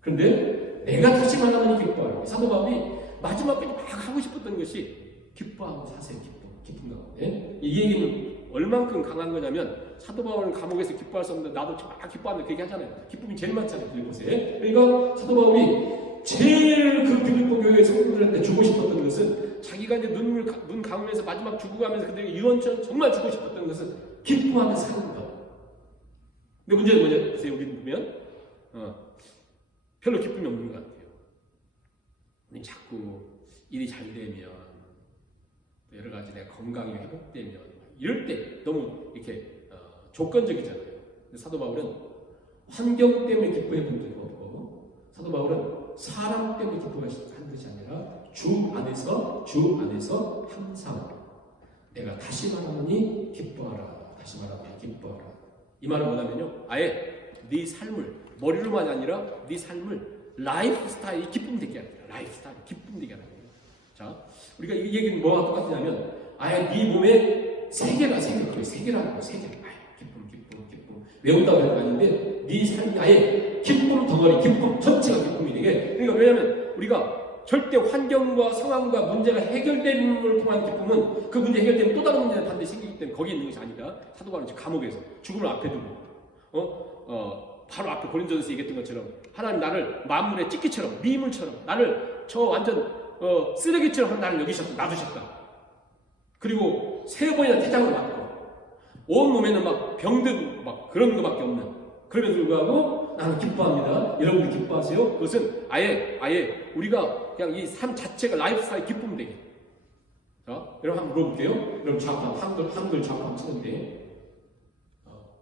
그런데 내가 다시 말하면 기뻐하라. 사도 바울이 마지막까지 막 하고 싶었던 것이 기뻐하고 사세요. 기쁨 가운데. 이 얘기는 얼만큼 강한 거냐면 사도 바울은 감옥에서 기뻐할 수 없는데 나도 막 기뻐한다 그 얘기 하잖아요. 기쁨이 제일 많잖아요. 빌립보서에. 그러니까 사도 바울이 제일 그 빌립보 교회 성도들한테 주고 싶었던 것은 자기가 이제 눈 감으면서 마지막 죽어가면서 그들에게 유언처럼 정말 주고 싶었던 것은 기뻐하며 사는 것. 근데 문제는 뭐냐? 보세요. 우리 보면 별로 기쁨이 없는 것 같아요. 자꾸 일이 잘 되면 여러 가지 내가 건강이 회복되면 이럴 때 너무 이렇게 조건적이잖아요. 근데 사도 바울은 환경 때문에 기뻐해 본 적이 없고, 사도 바울은 사람 때문에 기뻐하는 것이 아니라 주 안에서 항상 내가 다시 말하노니 기뻐하라. 이 말은 뭐냐면요, 아예 네 삶을 머리로만이 아니라 네 삶을 라이프 스타일이 기쁨 되게 하는 거야. 라이프 스타일 기쁨 되게 하는 거예요. 자, 우리가 이 얘기는 뭐와 똑같으냐면 아예 네 몸에 세계라는 거예요. 세계. 기쁨. 외운다고 하는 거 아닌데 네 삶이 아예 기쁨 덩어리, 기쁨 전체가 기쁨이 되게. 그러니까 왜냐하면 우리가 절대 환경과 상황과 문제가 해결됨을 통한 기쁨은 그 문제 해결되면 또 다른 문제가 반드시 생기기 때문에 거기에 있는 것이 아니다. 사도 바울은 감옥에서 죽음을 앞에 두고 바로 앞에 고린도전서 얘기했던 것처럼 하나님 나를 만물의 찢기처럼 미물처럼 나를 저 완전 쓰레기처럼 나를 여기셨다. 놔두셨다. 그리고 3번이나 태장을 맞고 온 몸에는 막 병든 막 그런 것밖에 없는, 그럼에도 불구하고 나는 기뻐합니다. 여러분도 기뻐하세요? 그것은 아예 우리가 그냥 이 삶 자체가 라이프스타일 기쁨 되게. 자, 여러분 한번 물어볼게요. 여러분 한글 좌판 치는데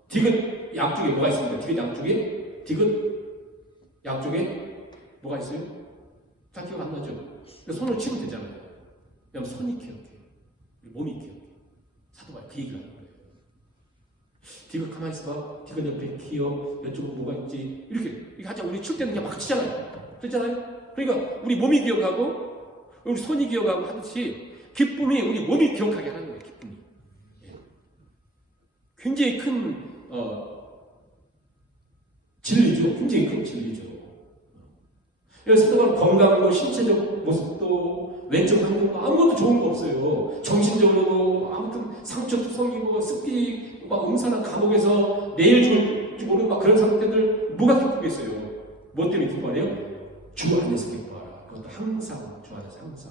디귿 양쪽에 뭐가 있습니까? 디귿 양쪽에 뭐가 있어요? 다 기억 안 나죠? 손을 치면 되잖아요. 그냥 손이 기억해. 몸이 기억해. 사도가 그 얘기를 하는 거예요. 디귿 가만히 있어봐. 디귿 옆에 기억, 이쪽으로 뭐가 있지? 이렇게 하자. 우리 칠 때는 그냥 막 치잖아요. 그렇잖아요? 그러니까 우리 몸이 기억하고 우리 손이 기억하고 하듯이 기쁨이 우리 몸이 기억하게 하는 거예요. 기쁨이. 굉장히 큰 진리죠. 굉장히 큰 진리죠. 그래서 사도가 건강하고 신체적 모습도 외적 환경도 아무것도 좋은 거 없어요. 정신적으로도 아무튼 상처투성이고 습기 막 음산한 감옥에서 내일 죽을지 모르는 막 그런 상태들 뭐가 기쁘겠어요. 뭐 때문에 기뻐하래요? 주 안에서 기뻐하라. 그것도 항상 주 안에서 항상.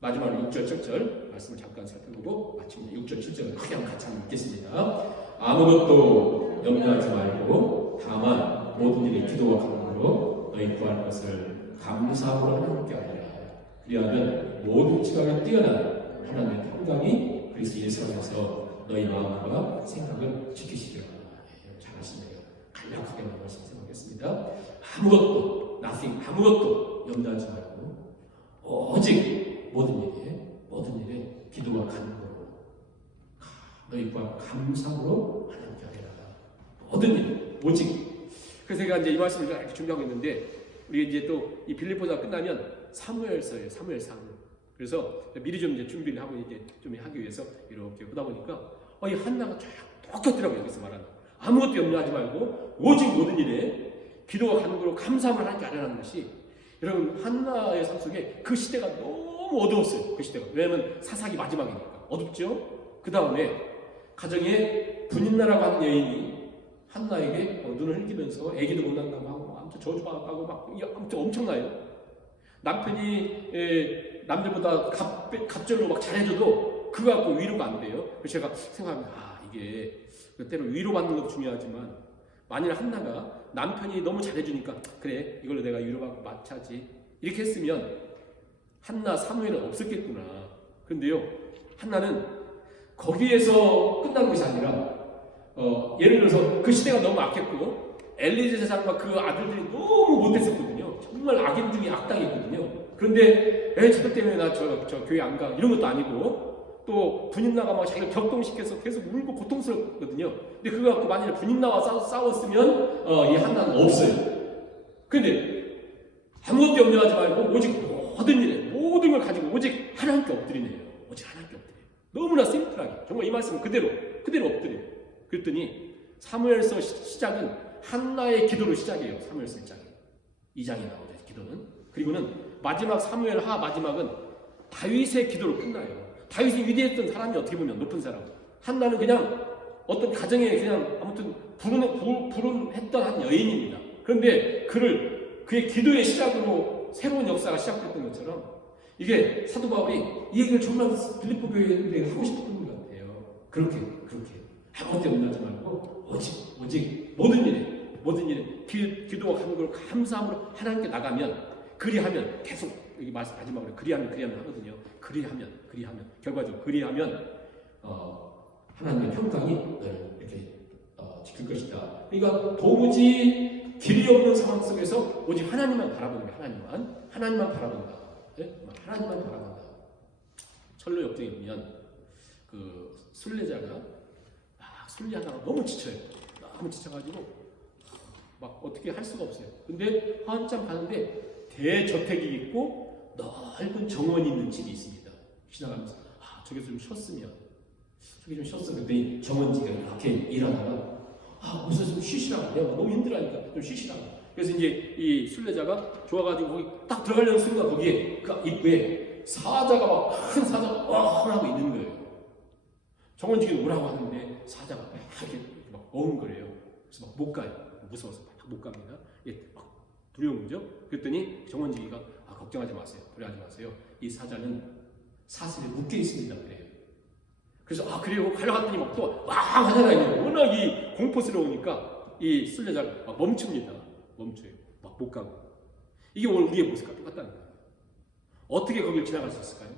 마지막으로 6절 7절 말씀을 잠깐 살펴보고 마침내 6절 7절을 크게 한번 같이 한번 읽겠습니다. 아무것도 염려하지 말고 다만 모든 일에 기도와 간구로 너희 구할 것을 감사함으로 하나님께 하리라. 그리하면 모든 지각에 뛰어난 하나님의 평강이 그리스도 예수 안에서 너희 마음과 생각을 지키시리라. 잘하시네요. 간략하게 말씀 생각하겠습니다. 아무것도 염려하지 말고 오직 모든 일에 기도와 간구로 너희 구하고 감사함으로 하나님께 아뢰라. 모든 일 오직. 그래서 제가 이제 이 말씀을 이렇게 준비하고 있는데 우리 이제 또 이 빌립보가 끝나면 사무엘서예요. 사무엘상. 그래서 미리 좀 이제 준비를 하고 이제 좀 하기 위해서 이렇게 보다 보니까 이 한나가 쫙 똑같더라고요. 여기서 말하는 아무것도 염려하지 말고 오직 모든 일에 기도와 간구로 감사함을 하나님께 아뢰라는 것이, 여러분 한나의 삶 속에 그 시대가 너무 어두웠어요. 그 시대가. 왜냐하면 사사기 마지막이니까 어둡죠. 그 다음에 가정에 분인나라고 하는 여인이 한나에게 눈을 흘기면서 애기도 못 낳는다고 하고 아무튼 저주받았다고 막 아무튼 엄청나요. 남편이 남들보다 갑절로 막 잘해줘도 그거 갖고 위로가 안 돼요. 그래서 제가 생각합니다. 이게 때로 위로받는 것도 중요하지만 만일 한나가 남편이 너무 잘해주니까 그래 이걸로 내가 위로받고 마차지 이렇게 했으면 한나 사무엘은 없었겠구나. 그런데요, 한나는 거기에서 끝난 것이 아니라 예를 들어서 그 시대가 너무 악했고 엘리제 세상과 그 아들들이 너무 못했었거든요. 정말 악인 중에 악당이었거든요. 그런데 저것 때문에 나 저 교회 안 가 이런 것도 아니고, 또 분인나가 막 자기를 격동시켜서 계속 울고 고통스럽거든요. 근데 그거 갖고 만약에 분인나와 싸웠으면 이 한나는 없어요. 그런데 아무것도 염려하지 말고 오직 모든 일에 모든 걸 가지고 오직 하나님께 엎드리네요. 오직 하나님께 엎드려요. 너무나 심플하게 정말 이 말씀은 그대로 엎드려요. 그랬더니 사무엘서 시작은 한나의 기도로 시작해요. 사무엘서 2장에 나오죠. 기도는. 그리고는 마지막 사무엘 하 마지막은 다윗의 기도로 끝나요. 다윗이 위대했던 사람이 어떻게 보면 높은 사람. 한나는 그냥 어떤 가정에 그냥 아무튼 불운했던 한 여인입니다. 그런데 그의 기도의 시작으로 새로운 역사가 시작됐던 것처럼 이게 사도 바울이 이 얘기를 정말 빌립보 교회에 하고 싶은 것 같아요. 그렇게 아무것도 염려하지 말고 오직 모든 일에 기도와 간구로 감사함으로 하나님께 나가면, 그리하면 계속 여기 마지막으로 그리하면 하거든요. 그리하면 결과적으로 그리하면 하나님의 평강이 너를 이렇게 지킬 것이다. 그러니까 도무지 길이 없는 상황 속에서 오직 하나님만 바라보는 거예요. 하나님만 바라본다. 네? 하나님만 바라본다. 철로 역정에 보면 그 순례자가 순례하다가 너무 지쳐요. 너무 지쳐가지고 막 어떻게 할 수가 없어요. 근데 한참 가는데 대저택이 있고 넓은 정원이 있는 집이 있습니다. 지나가면서 저기서 좀 쉬었으면 그랬더니 정원지가 이렇게 일하다가 무슨 좀 쉬시라고, 내가 너무 힘들어하니까 좀 쉬시라고. 그래서 이제 이 순례자가 좋아가지고 거기 딱 들어가려는 순간 거기에 그 입구에 사자가 막 큰 사자가 하고 있는 거예요. 정원지기는 오라고 하는데 사자가 막 이렇게 막 어흥거려요. 그래서 막 못 가요. 무서워서 막 못 갑니다. 막 두려운 거죠. 그랬더니 정원지기가 걱정하지 마세요. 두려워하지 마세요. 이 사자는 사슬에 묶여 있습니다. 그래요. 그래서 그래요. 갈라갔더니 막 또 하잖아요. 워낙 이 공포스러우니까 이 순례자가 막 멈춰요. 막 못 가고. 이게 오늘 우리의 모습과 똑같다는 거예요. 어떻게 거기를 지나갈 수 있을까요?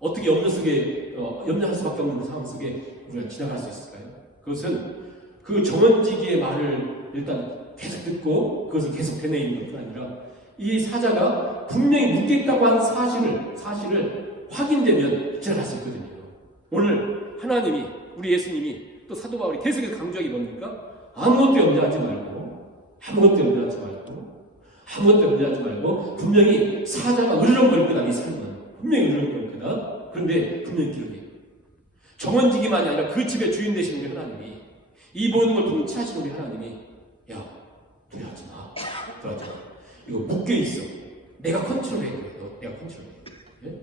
어떻게 염려할 수밖에 없는 상황 속에 우리가 지나갈 수 있을까요? 그것은 그 정원지기의 말을 일단 계속 듣고 그것을 계속 되뇌이는 것뿐 아니라 이 사자가 분명히 묶여있다고 하는 사실을 확인되면 지나갈 수 있거든요. 오늘 하나님이, 우리 예수님이 또 사도 바울이 계속해서 강조하기 뭡니까? 아무것도 염려하지 말고 분명히 사자가 으르렁거릴 거다. 이 삶은 분명히 으르렁거릴 거다. 그런데 분명히 기록해요. 정원지기만이 아니라 그 집의 주인 되시는 우리 하나님이, 이 모든 걸 통치하시는 우리 하나님이 두려워하지 마. 이거 묶여있어. 내가 컨트롤해. 내가 컨트롤해. 네?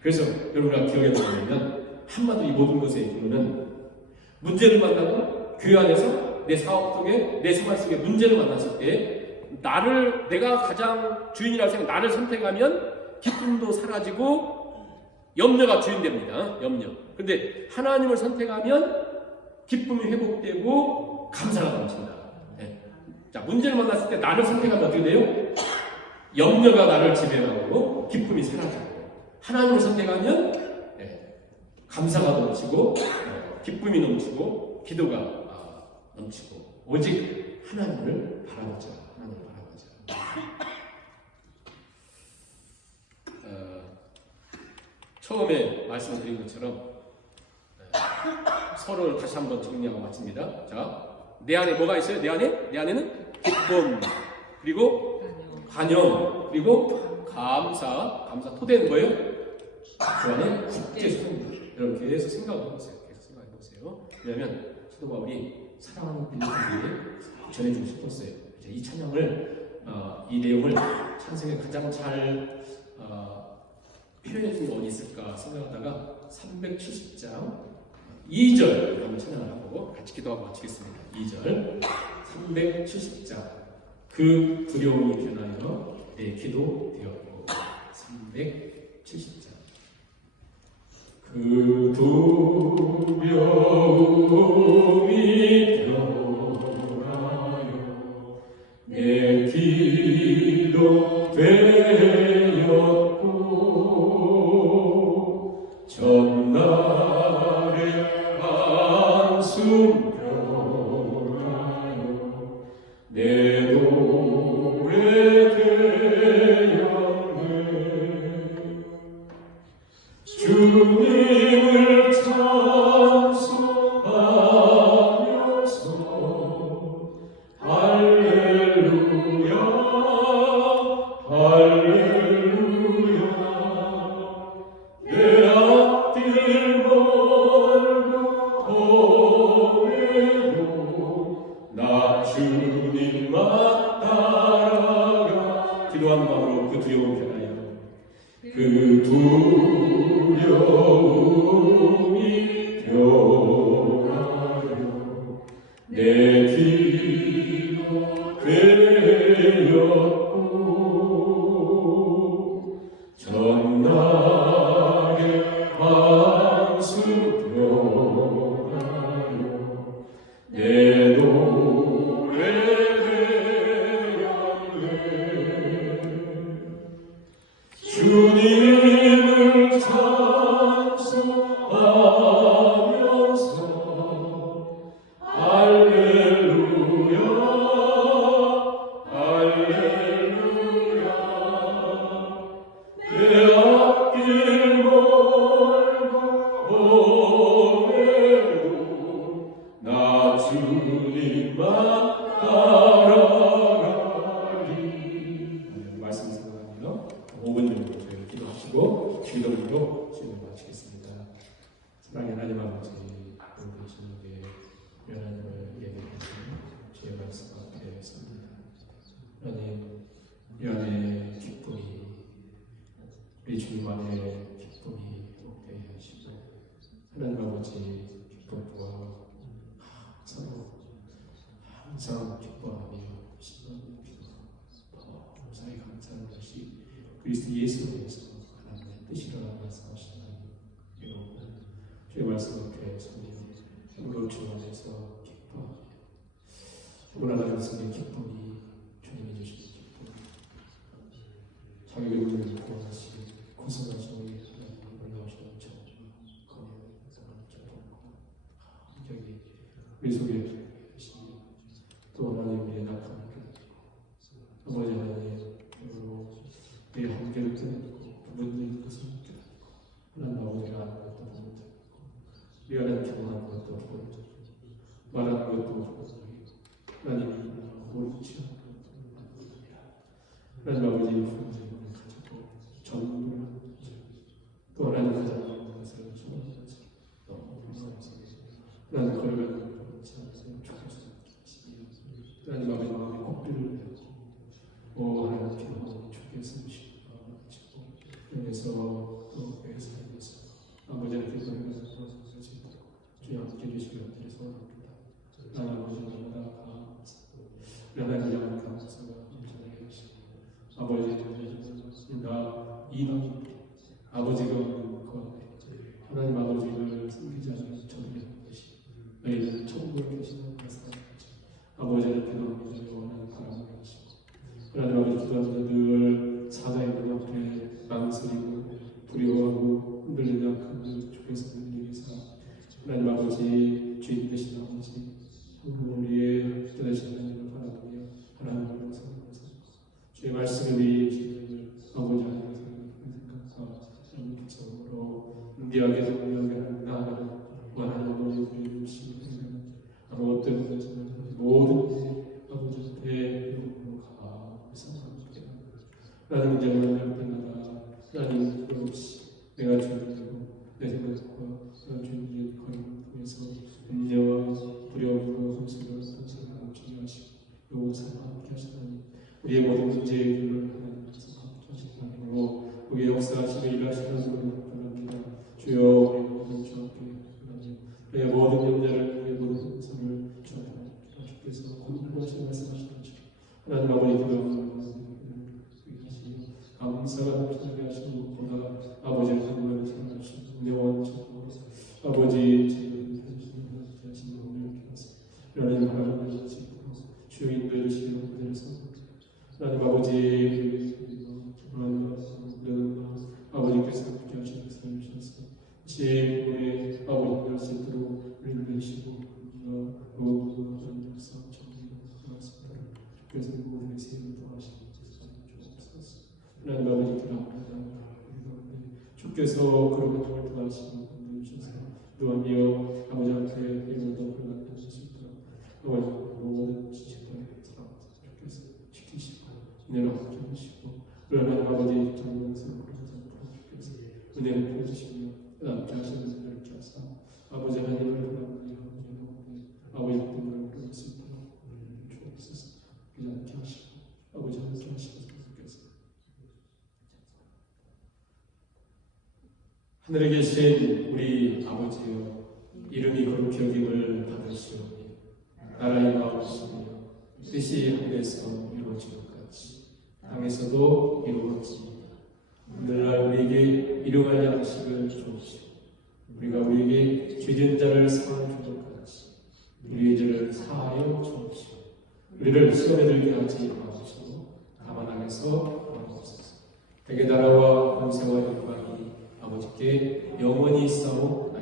그래서 여러분과 기억해 보면 한마디로 이 모든 것의 결론은, 문제를 만나고 교회 안에서 내 사업 속에 내 생활 속에 문제를 만났을 때 내가 가장 주인이라고 생각, 나를 선택하면 기쁨도 사라지고 염려가 주인됩니다. 염려. 근데 하나님을 선택하면 기쁨이 회복되고 감사가 넘친다. 네. 자, 문제를 만났을 때 나를 선택하면 어떻게 돼요? 염려가 나를 지배하고 기쁨이 사라지고, 하나님을 선택하면 감사가 넘치고 기쁨이 넘치고 기도가 넘치고 오직 하나님을 바라보자. 처음에 말씀드린 것처럼 서로를 다시 한번 정리하고 마칩니다. 자, 내 안에 뭐가 있어요? 내 안에는 기쁨, 그리고 관용, 그리고 감사 토대는 뭐예요? 그 안에 국제소입니다. 여러분 계속 생각해 보세요. 왜냐하면 사도 바울이 사랑하는 빌립보에 전해주고 싶었어요. 이 찬양을 이 내용을 찬송에 가장 잘 표현해 준 게 어디 있을까 생각하다가 370장 2절 한번 찬양을 하고 같이 기도하고 마치겠습니다. 2절 370장 그 두려움이 변하여 내 기도 되었고 370장 그 두려움이 변하여 내 기도 되었고 전날의 한숨 변하여 내 노래 되었네 주님을 찬송하면서 할렐루야 할렐루야 내 앞길 멀고 험해도 나 주님만 따라가 기도하는 마음으로 그 두려움 변하여 그 두려움이 변하여 내 기도 되었고 전날의 한숨 변하여 내 노래 되었네 주님을 찬송하면서 할렐루야 할렐루야 내 앞길 멀고 험해도 나 주님만 따라가리 말씀 생각하며 5분 정도 저희가 기도하시고 기도로 진행을 마치겠습니다. 사랑의 하나님 아버지 여기 계신 우리 하나님을 예배하시는 주의 말씀 앞에 섭니다. 하나님 이 안에 기쁨이 우리 주님 안에 기쁨이 되게 하시고 하나님 아버지 기쁨과 항상 기뻐하며 감사히 감사하는 것이 그리스도 예수님께서 하나님의 뜻이라고 말씀하시는 여러분 주의 말씀 앞에 서니 참으로 주 안에서 기뻐하며 참으로 하나님의 기쁨이 주님이 주신 기쁨 자기 영혼을 구원하시 고생하신 우리 하나님 올라오시는 천주와 거룩한 기쁨과 감격이 우리 속에 계시니 또 하나님의 낙함을 깨닫고 아버지 하나님 내 한계를 깨닫고 부모님 것을 깨닫고 하나님 아버지가 아는 것도 보고 듣고 미안한 경험하는 것도 보고 듣고 말하는 것도 보고 하나님 옳지 않은 것도 보고 하나님 아버지 풍성을 가지고 전부를 또 하나님 가장 많은 것을 소원하는 것을 너무 감사합니다. 하나님 걸어가는 것을 참 좋겠습니다. 하나님 아버지 마음에 꼭비를 내고 하나님 기도하고 주께 쓰시고 그래서 또 회사에서 아버지한테 기도하는 것을 주여 함께 해주시기 간절히 소원합니다. 하나님 아버지 너무나 감사합니다. 하나님 영원 감사가 전하게 하시고 아버지 나 이방입니다. 아버지가 없는 것 하나님 아버지를 섬기지 않는 저들의 것이 너희는 천국에 계시는 것을 아버지를 기도하면서 원하는 바람을 하시고 하나님 아버지 기도하면서 늘 사자의 문 앞에 망설이고 두려워하고 흔들리는 그 주께서 흔들리사 하나님 아버지 주인 되신 아버지 우리의 뜻하신 하나님을 바라보며 하나님을 섬기면서 주의 말씀에 대해 주님을 아버지 하나님을 생각과 영적으로 은디하게 정리하게 하는 나아가는 원하는 주옵시고 내 생각과 주님의 걸음을 통해서 염려와 두려움과 함성을 감추게 하시고 요구사와 함께 하시다니 우리의 모든 문제의 해결을 하나님께서 함께 하시다니 우리의 역사하시며 일하시는 분을 바랍니다. 주여 우리의 모든 주옵게 하나님 우리의 모든 염려를 우리의 모든 삶을 주께서 공부하시고 말씀하시는 하나님 아버지 기도합니다. 감사가 함께 하시고 보다 아버지의 하나님을 사랑하시고 은혜와 축복 아버지 지금 하시는 오늘 하나님 하나님을 지키고 주여 인도해 주시는 그들을 하나님 아버지 아버지께서 함께 하시는 삶을 주셔서 다시 우리 아버지 할 수 있도록 우리를 내시고 하나님 역사 정리하셨습니다. 그래서 모든 세상을 도와주시고 하나님 아버지 기도합니다. 주께서 그런 것을 도와주시고 주셔서 또한이여 아버지 앞에 이름도 불러드릴 수 있도록 아버지 모든 지체들의 사랑 주께서 지키시고 은혜로 함께 하시고 하나님 아버지 정명스러운 주께서 은혜를 보여주시며 함께 하시는 은혜를 이렇게 하사 아버지 하나님을 바라보며 아버지 같은 걸 보일 수 있도록 주옵소서. 함께 하시고 아버지 함께 하시고 하늘에 계신 우리 아버지여 이름이 거룩히 여김을 받으시오니 나라의 마음이시며 뜻이 하늘에서 이루어지는 것 같이 땅에서도 이루어지이다. 오늘날 우리에게 일용할 양식을 주옵시고 우리가 우리에게 죄진 자를 사하여 주는 것 같이 우리의 죄를 사하여 주옵시고 우리를 시험에 들게 하지 마옵시고 다만 악에서 구하옵소서. 대개 나라와 권세와 영광이 아버지께 영원히 있사옵나이다.